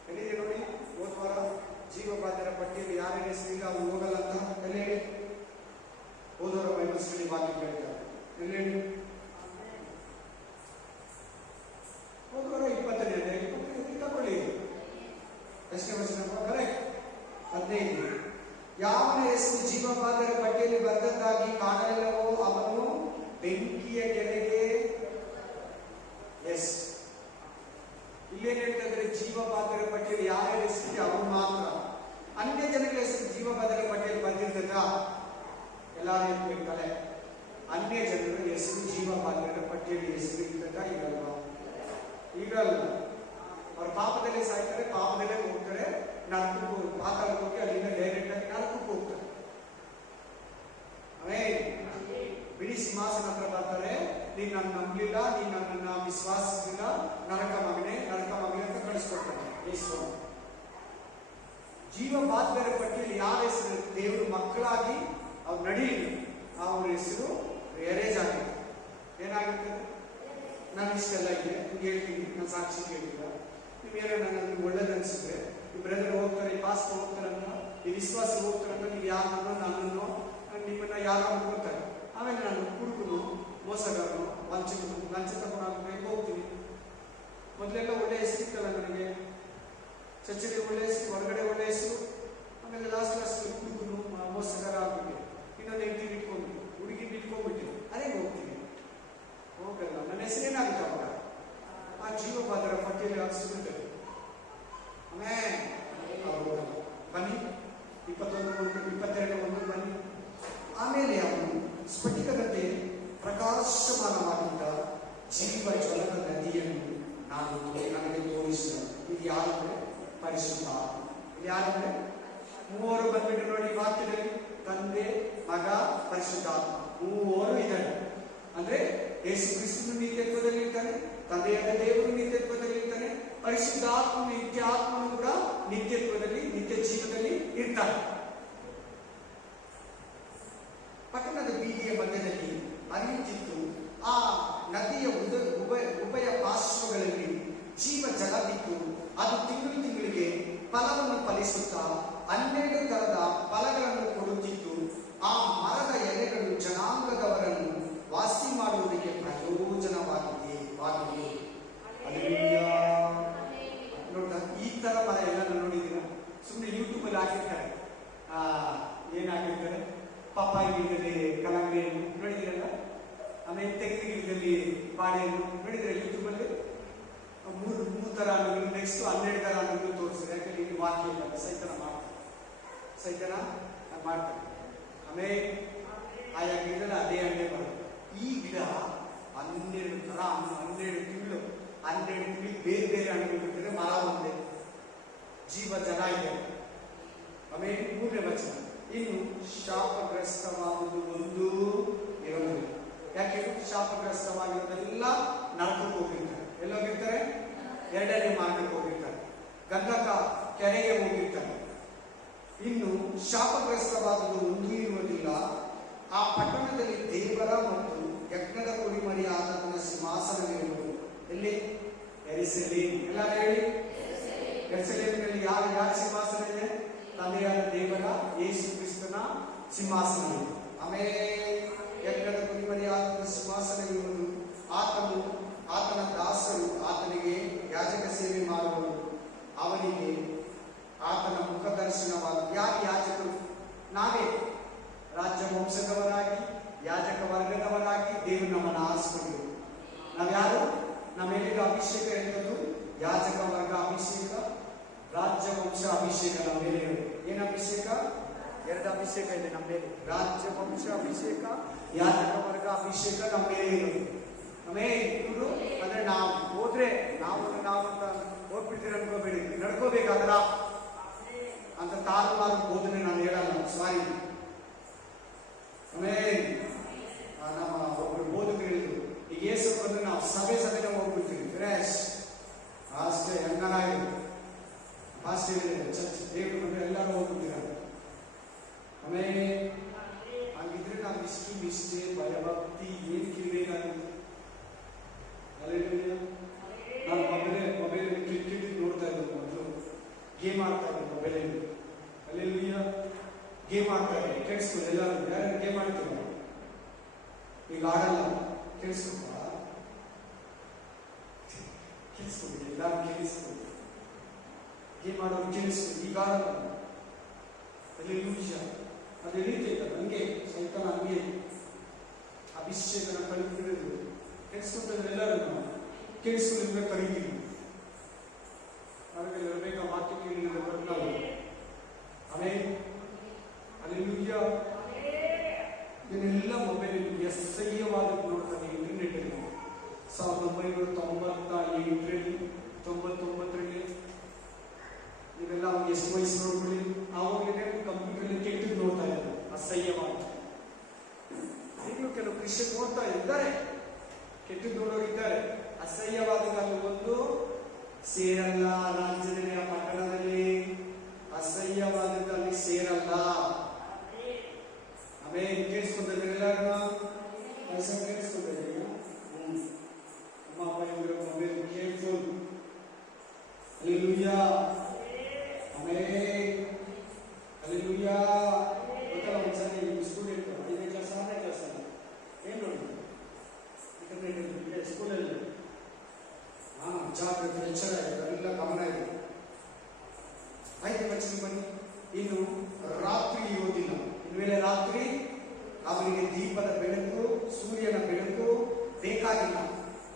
ಎಲ್ಲಿದೆ ನೋಡಿ, ಓದುವಾರ ಜೀವ ಬಾಧ್ಯರ ಪಟ್ಟಿಯಲ್ಲಿ ಯಾರ್ಯಾರ ಹೆಸರಿಲ್ಲ ಅವ್ರು ಹೋಗಲ್ಲ ಅಂತ ಎಲ್ಲಿ ಹೇಳಿ? ಓದುವರ ಬೈಬಲ್ ಸ್ಟಡಿ ವಾಕ್ಯ ಕೇಳ್ತಾರೆ. ಎಲ್ಲಿ ಹೇಳಿ? ಓದುವರ 20ನೇ ತಗೊಳ್ಳಿ. ಎಷ್ಟನೇ ವರ್ಷ? ಕರೆಕ್ಟ್, 15. ಯಾವನ ಹೆಸರು ಜೀವಬಾಧ್ಯರ ಪಟ್ಟಿಯಲ್ಲಿ ಬರೆದದ್ದಾಗಿ ಕಾಣಲಿಲ್ಲವೋ ಅವನು ಬೆಂಕಿಯ ಕೆಳಗೆ. ಎಸ್, ಇಲ್ಲೇನ್ ಹೇಳ್ತಂದ್ರೆ ಜೀವಬಾಧ್ಯರ ಪಟ್ಟಿಯಲ್ಲಿ ಯಾರ ಹೆಸರಿಗೆ ಅವರು ಮಾತ್ರ. ಅನ್ಯ ಜನಗಳ ಹೆಸರು ಜೀವಬಾಧ್ಯರ ಪಟ್ಟಿಯಲ್ಲಿ ಬಂದಿರ್ತದ? ಎಲ್ಲಾರು ಹೇಳ್ತಾರೆ. ಅನ್ಯ ಜನರ ಹೆಸರು ಜೀವಬಾಧ್ಯರ ಪಟ್ಟಿಯಲ್ಲಿ ಹೆಸರು ಇರ್ತದ? ಇರಲ್ವಾ? ಈಗಲ್ಲ. ಅವ್ರ ಪಾಪದಲ್ಲೇ ಸಾಯ್ತಾರೆ, ಪಾಪದಲ್ಲೇ ಹೋಗ್ತಾರೆ, ನರಕಕ್ಕೆ ಪಾತಾಳಕ್ಕೆ ಹೋಗಿ ಅಲ್ಲಿಂದ ಡೈರೆಕ್ಟ್ ಆಗಿ ನರಕಕ್ಕೆ ಹೋಗ್ತಾರೆ. ಬಿಡಿ ಸಿಂಹ ಸಿಂಹಾಸನ ಹತ್ರ ಬರ್ತಾರೆ, ನೀನ್ ನನ್ನ ನಂಬಲಿಲ್ಲ, ನೀನ್ ನನ್ನನ್ನ ವಿಶ್ವಾಸಿಸಿಲ್ಲ, ನರಕ ಮಗನೇ ಅಂತ ಕಳಿಸ್ಕೊಡ್ತಾರೆ ಯೇಸು. ಜೀವ ಬಾಧ್ಯರ ಪಟ್ಟಿಯಲ್ಲಿ ಯಾವ ಹೆಸರು ದೇವರು ಮಕ್ಕಳಾಗಿ ಅವ್ರು ನಡೀಲಿ, ಅವ್ರ ಹೆಸರು ಎರೇಜ್ ಆಗಿದೆ. ಏನಾಗಿರ್ತದೆ? ನಾನು ಇಷ್ಟೆಲ್ಲ ಇದೆ ನಿಮ್ಗೆ ಹೇಳ್ತೀನಿ, ನಾನು ಸಾಕ್ಷಿ ಹೇಳಿಲ್ಲ, ನಿಮ್ಗೆ ನನಗೆ ಒಳ್ಳೇದು ಅನ್ಸಿದ್ರೆ ಈ ಬ್ರದರ್ ಹೋಗ್ತಾರೆ, ಈ ಪಾಸ್ಟರ್ ಹೋಗ್ತಾರಂತ, ಈ ವಿಶ್ವಾಸ ಹೋಗ್ತಾರಂತ, ನೀವು ಯಾರನ್ನೋ ನನ್ನನ್ನು ನಿಮ್ಮನ್ನ ಯಾರೋ ಅನ್ಕೊಳ್ತಾರೆ. ಆಮೇಲೆ ನಾನು ಹುಡುಗನು, ಮೋಸಗಾರನು, ವಂಚಕನು, ಲಂಚ ತಗೊಂಡು ಹೋಗ್ತೀನಿ. ಮೊದಲೆಲ್ಲ ಒಳ್ಳೆ ಹೆಸರು ಇತ್ತಲ್ಲ ನನಗೆ, ಚರ್ಚೆಗೆ ಒಳ್ಳೆ ಹೆಸರು, ಹೊರಗಡೆ ಒಳ್ಳೆ ಹೆಸರು, ಆಮೇಲೆ ಲಾಸ್ಟ್ ಹುಡುಗನು ಮೋಸಗಾರ ಆಗ್ಬಿಟ್ಟೆ. ಇನ್ನೊಂದು ಹೆಂಡತಿ ಇಟ್ಕೊಂಡ್ಬಿಟ್ಟು, ಹುಡುಗಿ ಇಟ್ಕೊಂಡ್ಬಿಟ್ಟು ಅದೇ ಹೋಗ್ತೀನಿ. ಹೋಗಲ್ಲ, ನನ್ನ ಹೆಸರೇನಾಗುತ್ತೆ ಅವಾಗ? ಆ ಜೀವಬಾಧರ ಪಟ್ಟಿಯಲ್ಲಿ ಅದು ಸಿಗುತ್ತದೆ. ಆಮೇಲೆ ಬನ್ನಿ 21:22 ಬನ್ನಿ. ಆಮೇಲೆ ಅವನು ಸ್ಫಟಿಕದಂತೆ ಪ್ರಕಾಶಮಾನವಾಗಿದ್ದ ಜೀವ ಜಲದ ನದಿಯನ್ನು ನನಗೆ ತೋರಿಸಿದನು. ಇದು ಯಾರಂದ್ರೆ ಪರಿಶುದ್ಧ. ಇದು ಯಾರಂದ್ರೆ ಮೂವರು ಬಂದ್ಬಿಟ್ಟು ನೋಡಿ ವಾಕ್ಯದಲ್ಲಿ, ತಂದೆ, ಮಗ, ಪರಿಶುದ್ಧಾತ್ಮ, ಮೂವರು ಇದ್ದಾರೆ. ಅಂದ್ರೆ ಯೇಸು ಕ್ರಿಸ್ತನು ನಿತ್ಯತ್ವದಲ್ಲಿ ಇರ್ತಾನೆ, ತಂದೆಯಾದ ದೇವರು ನಿತ್ಯತ್ವದಲ್ಲಿ ಇರ್ತಾನೆ, ಪರಿಶುದ್ಧಾತ್ಮ ನಿತ್ಯಾತ್ಮನು ಕೂಡ ನಿತ್ಯತ್ವದಲ್ಲಿ, ನಿತ್ಯ ಜೀವದಲ್ಲಿ ಇರ್ತಾನೆ. ಪಟ್ಟಣದ ಬೀದಿಯ ಮಧ್ಯದಲ್ಲಿ ಹರಿಯುತ್ತಿತ್ತು. ಆ ನದಿಯ ಉಭಯ ಪಾರ್ಶ್ವಗಳಲ್ಲಿ ಜೀವ ಜಲ ಬಿತ್ತು. ಅದು ತಿಂಗಳಿಗೆ ಫಲವನ್ನು ಫಲಿಸುತ್ತಾ 12 ತರದ ಫಲಗಳನ್ನು ಕೊಡುತ್ತಿತ್ತು. ಆ ಮರದ ಎಲೆಗಳು ಜನಾಂಗದವರನ್ನು ವಾಸಿ ಮಾಡುವುದಕ್ಕೆ ಪ್ರಯೋಜನವಾಗಿದೆ. ನೋಡ್ತಾ ಈ ತರ ಮರ ಎಲ್ಲ ನೋಡಿದ್ದೀರ? ಸುಮ್ಮನೆ ಯೂಟ್ಯೂಬ್ ಅಲ್ಲಿ ಹಾಕಿರ್ತಾರೆ, ಏನಾಗಿರ್ತಾರೆ, ಪಪ್ಪಾಯಿ ಗಿಡದಲ್ಲಿ ಕಲಂಗಡಿ ಹಣ್ಣು ನೋಡಿದಿರಲ್ಲ, ಆಮೇಲೆ ತೆಂಗಿನ ಗಿಡದಲ್ಲಿ ಬಾಳೆ ಹಣ್ಣು ನೋಡಿದ್ರೆ ಯೂಟ್ಯೂಬ್ ಅಲ್ಲಿ ಮೂರು ತರ ಹಣ್ಣುಗಳು, ನೆಕ್ಸ್ಟ್ 12 ತರ ಹಣ್ಣುಗಳು ತೋರಿಸಿದ್ರೆ. ಯಾಕಂದ್ರೆ ಇಲ್ಲಿ ವಾಕ್ಯ ಇಲ್ಲ, ಸೈತನ ಮಾಡ್ತಾರೆ. ಆಮೇಲೆ ಆಯಾ ಗಿಡದಲ್ಲಿ ಅದೇ ಹಣ್ಣೆ ಬರುತ್ತೆ. ಈ ಗಿಡ 12 ತರ ಹಣ್ಣು, 12 ತಿಂಗಳು ಬೇರೆ ಬೇರೆ ಹಣ್ಣುಗಳು ಬಿಟ್ಟಿದ್ರೆ ಮರ ಒಂದೇ, ಜೀವ ಜನ ಇದೆ. ಆಮೇಲೆ 3ನೇ ವಚನ, ಇನ್ನು ಶಾಪಗ್ರಸ್ತವಾಗುವುದು ಒಂದು ಇರೋದಿಲ್ಲ. ಯಾಕೆ? ಶಾಪಗ್ರಸ್ತವಾಗಿರೋದೆಲ್ಲ ನರಕಕ್ಕೆ ಹೋಗಿರ್ತಾರೆ. ಎಲ್ಲೋಗಿರ್ತಾರೆ? 2ನೇ ಮಾರ್ಗಕ್ಕೆ ಹೋಗಿರ್ತಾರೆ, ಗಂಧಕ ಕೆರೆಗೆ ಹೋಗಿರ್ತಾರೆ. ಇನ್ನು ಶಾಪಗ್ರಸ್ತವಾಗುವುದು ಒಂದು ಇರುವುದಿಲ್ಲ. ಆ ಪಟ್ಟಣದಲ್ಲಿ ದೇವರ ಮತ್ತು ಯಜ್ಞದ ಕುರಿಮರಿ ಆತನ ಸಿಂಹಾಸನವಿರುವುದು. ಎಲ್ಲಿ? ಯೆರೂಸಲೇಮ್. ಎಲ್ಲರೂ ಹೇಳಿ, ಯೆರೂಸಲೇಮಿನಲ್ಲಿ ಯಾರ ಸಿಂಹಾಸನ ಇದೆ? ತಂದೆಯಾದ ದೇವರ ಯೇಸು ಕ್ರಿಸ್ತನ ಸಿಂಹಾಸನ ಇದೆ. ಆಮೇಲೆ ಯಜ್ಞದ ಕುರಿಮರಿ ಆತನ ಸಿಂಹಾಸನವಿರುವುದು. ಆತನ ದಾಸರು ಆತನಿಗೆ ಯಾಜಕ ಸೇವೆ ಮಾಡುವರು. ಅವನಿಗೆ ಆತನ ಮುಖದರ್ಶನವಾದ. ಯಾರು ಯಾಜಕರು? ನಾವೇ ರಾಜ್ಯ ವಂಶದವರಾಗಿ, ಯಾಜಕ ವರ್ಗದವರಾಗಿ ದೇವರು ನಮ್ಮನ್ನು ಆರಿಸಿಕೊಂಡಿರು. ನಾವ್ಯಾರು? ನಮ್ಮೆಲ್ಲಿಗೂ ಅಭಿಷೇಕ ಇರ್ತದ್ದು ಯಾಜಕ ವರ್ಗ ಅಭಿಷೇಕ, ರಾಜ್ಯ ವಂಶ ಅಭಿಷೇಕ ನಮ್ಮ ಮೇಲೆ. ಏನು ಅಭಿಷೇಕ? 2 ಅಭಿಷೇಕ ಇದೆ ನಮ್ಮ ಮೇಲೆ. ರಾಜ್ಯ ವಂಶ ಅಭಿಷೇಕ, ಯಾಜಕ ವರ್ಗ ಅಭಿಷೇಕ ನಮ್ಮ ಮೇಲೆ ಇರೋದು. ಇವರು ಅಂದ್ರೆ ನಾವು ಹೋದ್ರೆ ನಾವು ಅಂತ ಹೋಗ್ಬಿಡ್ತೀರ ಅನ್ಕೋಬೇಡಿ, ನಡ್ಕೋಬೇಕಾದ್ರ ಅಂತ ತಾರುಮಾರು ಬೋಧನೆ ನಾನು ಹೇಳಲ್ಲ, ಸಾರಿ. ನಮ್ಮ ಒಬ್ಬರು ಬೋಧಕರು ಹೇಳಿದ್ರು, ಈಗ ಏಸು ಬಂದ್ರೆ ನಾವು ಸಭೆನ ಹೋಗ್ಬಿಡ್ತೀವಿ, ಫ್ರೆಶ್ ಅಷ್ಟೇ ಹೆಂಗಾಗಿದೆ ಫಾಸ್ಟ್ ಹೇಳಿದ್ರೆ ಚರ್ಚ್ ದೇವರು ಬಂದ್ರೆ ಎಲ್ಲರೂ ಹೋಗ್ಬಿಡ್ತೀರ. ಆಮೇಲೆ ಹಾಗಿದ್ರೆ ನಾವು ಇಷ್ಟು ನಿಷ್ಠೆ ಭಯಭಕ್ತಿ ಏನ್ ಕಿರ್ಬೇಕಾಗುತ್ತೆ? ನಾನು ಮೊಬೈಲ್ ಕ್ರಿಕೆಟ್ ನೋಡ್ತಾ ಇದ್ದೆ, ಮೊದಲು ಗೇಮ್ ಆಡ್ತಾ ಇದ್ದೆ ಮೊಬೈಲಲ್ಲಿ. ಅಲ್ಲೆಲ್ಲ ಗೇಮ್ ಆಡ್ತಾ ಇದ್ದೆ, ಕೇಳಿಸ್ಕೊಂಡು ಎಲ್ಲರೂ ಯಾರು ಗೇಮ್ ಆಡ್ತೀರ? ಈಗ ಆಡಲ್ಲ, ಕೇಳಿಸ್ಕೊಂಡ ಎಲ್ಲರೂ ಕೇಳಿಸ್ಕೊಂಡು ಗೇಮ್ ಆಡೋರು ಕೇಳಿಸ್ಕೊಂಡು ಈಗ ಆಡಲ್ಲ. ಅಲ್ಲಿ ನಿಮಿಷ ಅದೇ ರೀತಿ ಇಲ್ಲ, ಹಂಗೆ ಸೈತಾನ ಹಂಗೆ ಅಭಿಷೇಕನ ಕಲಿತಿರೋದು ಕೇಳಿಸ್ಕೊಂಡ್ರೆ ಎಲ್ಲರೂ ಕೇಳಿಸ್ಕೊಂಡು ಕರೀತೀವಿ. ಅವರಿಗೆ ಇರಬೇಕಾ ವಾಕ್ಯ ಕೇಳಿದ್ರೆ ಬರ್ತಾವೆ. ಆಮೇಲೆ ಅಲ್ಲೆಲ್ಲೂಯ್ಯ ಇದನ್ನೆಲ್ಲ ಮೊಬೈಲ್ ಅಸಹ್ಯವಾದದ್ದು ನೋಡ್ತಾರೆ. ಇಂಟರ್ನೆಟ್ ಅಲ್ಲಿ 1998ರಲ್ಲಿ 99ರಲ್ಲಿ ಇವೆಲ್ಲ ಅವ್ರಿಗೆ ಎಷ್ಟು ವಯಸ್ಸು ನೋಡ್ಕೊಳ್ಳಿ, ಆವಾಗಲೇ ಕಂಪ್ಯೂಟರ್ ಕೆಟ್ಟದ್ದು ನೋಡ್ತಾ ಇದ್ದಾರೆ, ಅಸಹ್ಯವಾದ. ಈಗಲೂ ಕೆಲವು ಕ್ರಿಶ್ಚಿಯನ್ ಸುತ್ತಮುತ್ತ ಇದ್ದಾರೆ, ಕೆಟ್ಟು ನೋಡೋರು ಇದ್ದಾರೆ. ಅಸಹ್ಯವಾದದಲ್ಲಿ ಒಂದು ಸೇರಲ್ಲ. ರಾಜ್ಯದಲ್ಲಿ, ಆ ಪಟ್ಟಣದಲ್ಲಿ ಅಸಹ್ಯವಾದದಲ್ಲಿ ಸೇರಲ್ಲ. ಆಮೇಲೆ ಕೇಳಿಸ್ಕೊಂಡ್ರೆ ಎಲ್ಲಾರು ಕೇಳಿಸ್ಕೊಂಡ್ರೆ ಅಮ್ಮ ಅಪ್ಪ ಇವರು mobile careful. Hallelujah, amen, hallelujah. ಗೊತ್ತಲ್ಲ, ಒಂದ್ಸರಿ ಸ್ಟೂಡೆಂಟ್ 5ನೇ ಕ್ಲಾಸ್ 6ನೇ ಕ್ಲಾಸ್ ಅಲ್ಲಿ ಏನ್ ನೋಡಿ ಇಂಟರ್ನೆಟ್ ಸ್ಕೂಲಲ್ಲಿ ಜಾಗೃತಿ ಎಚ್ಚರ ಇದೆ, ಎಲ್ಲ ಗಮನ ಇದೆ. 5ನೇ ವಚನ ಬನ್ನಿ. ಇನ್ನು ರಾತ್ರಿ ಓದಿಲ್ಲ, ಇನ್ಮೇಲೆ ರಾತ್ರಿ ಅವರಿಗೆ ದೀಪದ ಬೆಳಕು, ಸೂರ್ಯನ ಬೆಳಕು ಬೇಕಾಗಿಲ್ಲ.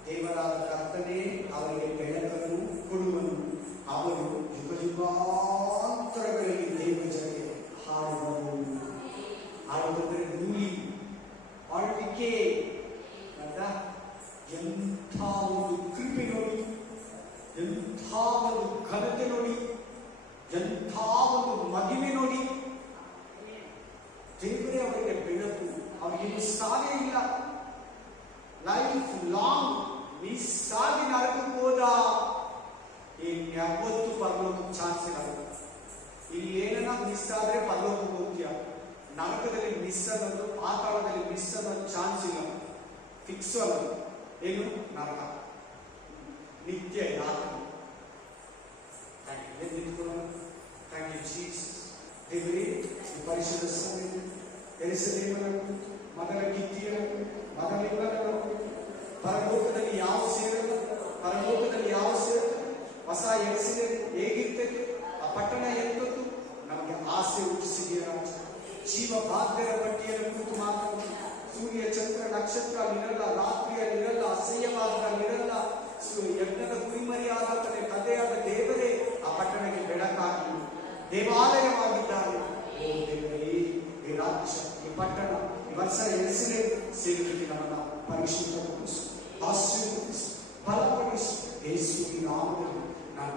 ದೇವರಾದ ಕರ್ತನೇ ಅವರಿಗೆ ಬೆಳಕನ್ನು ಕೊಡುವನು. ಅವರು ಯುಗ ಯುಗಾಂತರಗಳಲ್ಲಿ ದೇವ ಜನರಿಗೆ ಹಾಡುವರು. ಹಾಡುವುದಂದ್ರೆ ನುಡಿ, ಆಳ್ವಿಕೆ ಅಂತ. ಎಂಥ ಒಂದು ಕೃಪೆ ನೋಡಿ, ಎಂಥ ಒಂದು ಘನತೆ ನೋಡಿ, ಎಂಥ ಒಂದು ಮಹಿಮೆ ನೋಡಿ. ದೇವರೇ ಅವರಿಗೆ ಬೆಳಕು, ಅವರಿಗೆ ಸಾವೇ ಇಲ್ಲ. ಲೈಫ್ ಲಾಂಗ್ ಮಿಸ್ಸಾಗಿ ನರಕಕ್ಕೆ ಹೋದ ಯಾವತ್ತು ಪರಲೋಕಕ್ಕೆ ಚಾನ್ಸ್ ಇರಲ್ಲ. ಇಲ್ಲಿ ಏನನ್ನ ಮಿಸ್ ಆದ್ರೆ ಪರಲೋಕಕ್ಕೆ ಹೋಗ್ತೀಯ. ನರಕದಲ್ಲಿ ಮಿಸ್ ಅನ್ನೋದು, ಪಾತಾಳದಲ್ಲಿ ಮಿಸ್ ಅನ್ನೋದು ಚಾನ್ಸ್ ಇಲ್ಲ. ಫಿಕ್ಸ್ ಅಲ್ಲ. ಏನು? ನರಕ, ನಿತ್ಯ ಯಾತನೆ. Thank you Jesus. ದೇವರೇ, ಪರಿಶುದ್ಧ ಸಭೆ ಎರಿಸಲೇಮನನ್ನು, ಮಗನ ಕಿತ್ತಿಯನ್ನು, ಮಗನಿಬ್ಬರನ್ನು ಪರಲೋಕದಲ್ಲಿ ಯಾವ ಸೇರಲ್ಲ, ಪರಲೋಕದಲ್ಲಿ ಯಾವ ಸೇರಲ್ಲ. ಹೊಸ ಎರಿಸಿದೆ ಹೇಗಿರ್ತದೆ, ಆ ಪಟ್ಟಣ ಎಂತದ್ದು ನಮಗೆ ಆಸೆ ಹುಟ್ಟಿಸಿದೆಯ. ಜೀವ ಬಾಧ್ಯರ ಪಟ್ಟಿಯನ್ನು ಕುರಿತು ಮಾತಾಡಿ, ಸೂರ್ಯ ಚಂದ್ರ ನಕ್ಷತ್ರಲ್ಲಿರಲ್ಲ, ರಾತ್ರಿಯಲ್ಲಿರಲ್ಲ, ಅಸಹ್ಯವಾದಲ್ಲಿರಲ್ಲ. ಯಜ್ಞದ ಕುರಿಮರಿಯಾದ ಕಥೆಯಾದ ದೇವರೇ ಆ ಪಟ್ಟಣಕ್ಕೆ ಬೆಳಕಾಗಿ ದೇವಾಲಯವಾಗಿದ್ದಾರೆ. ದೇವರೇ, ಈ ರಾಜ್ಯ, ಈ ಪಟ್ಟಣ, ಈ ವರ್ಷ ಎರಿಸಿದೆ ಸೇರಿಕೆ ನಮ್ಮನ್ನ ಪರಿಶುದ್ಧಗೊಳಿಸು, ಆಶೀರ್ವದಿಸು, ಬಲಪಡಿಸು. ಯೇಸುವಿನ ನಾಮದಲ್ಲಿ ನಾನು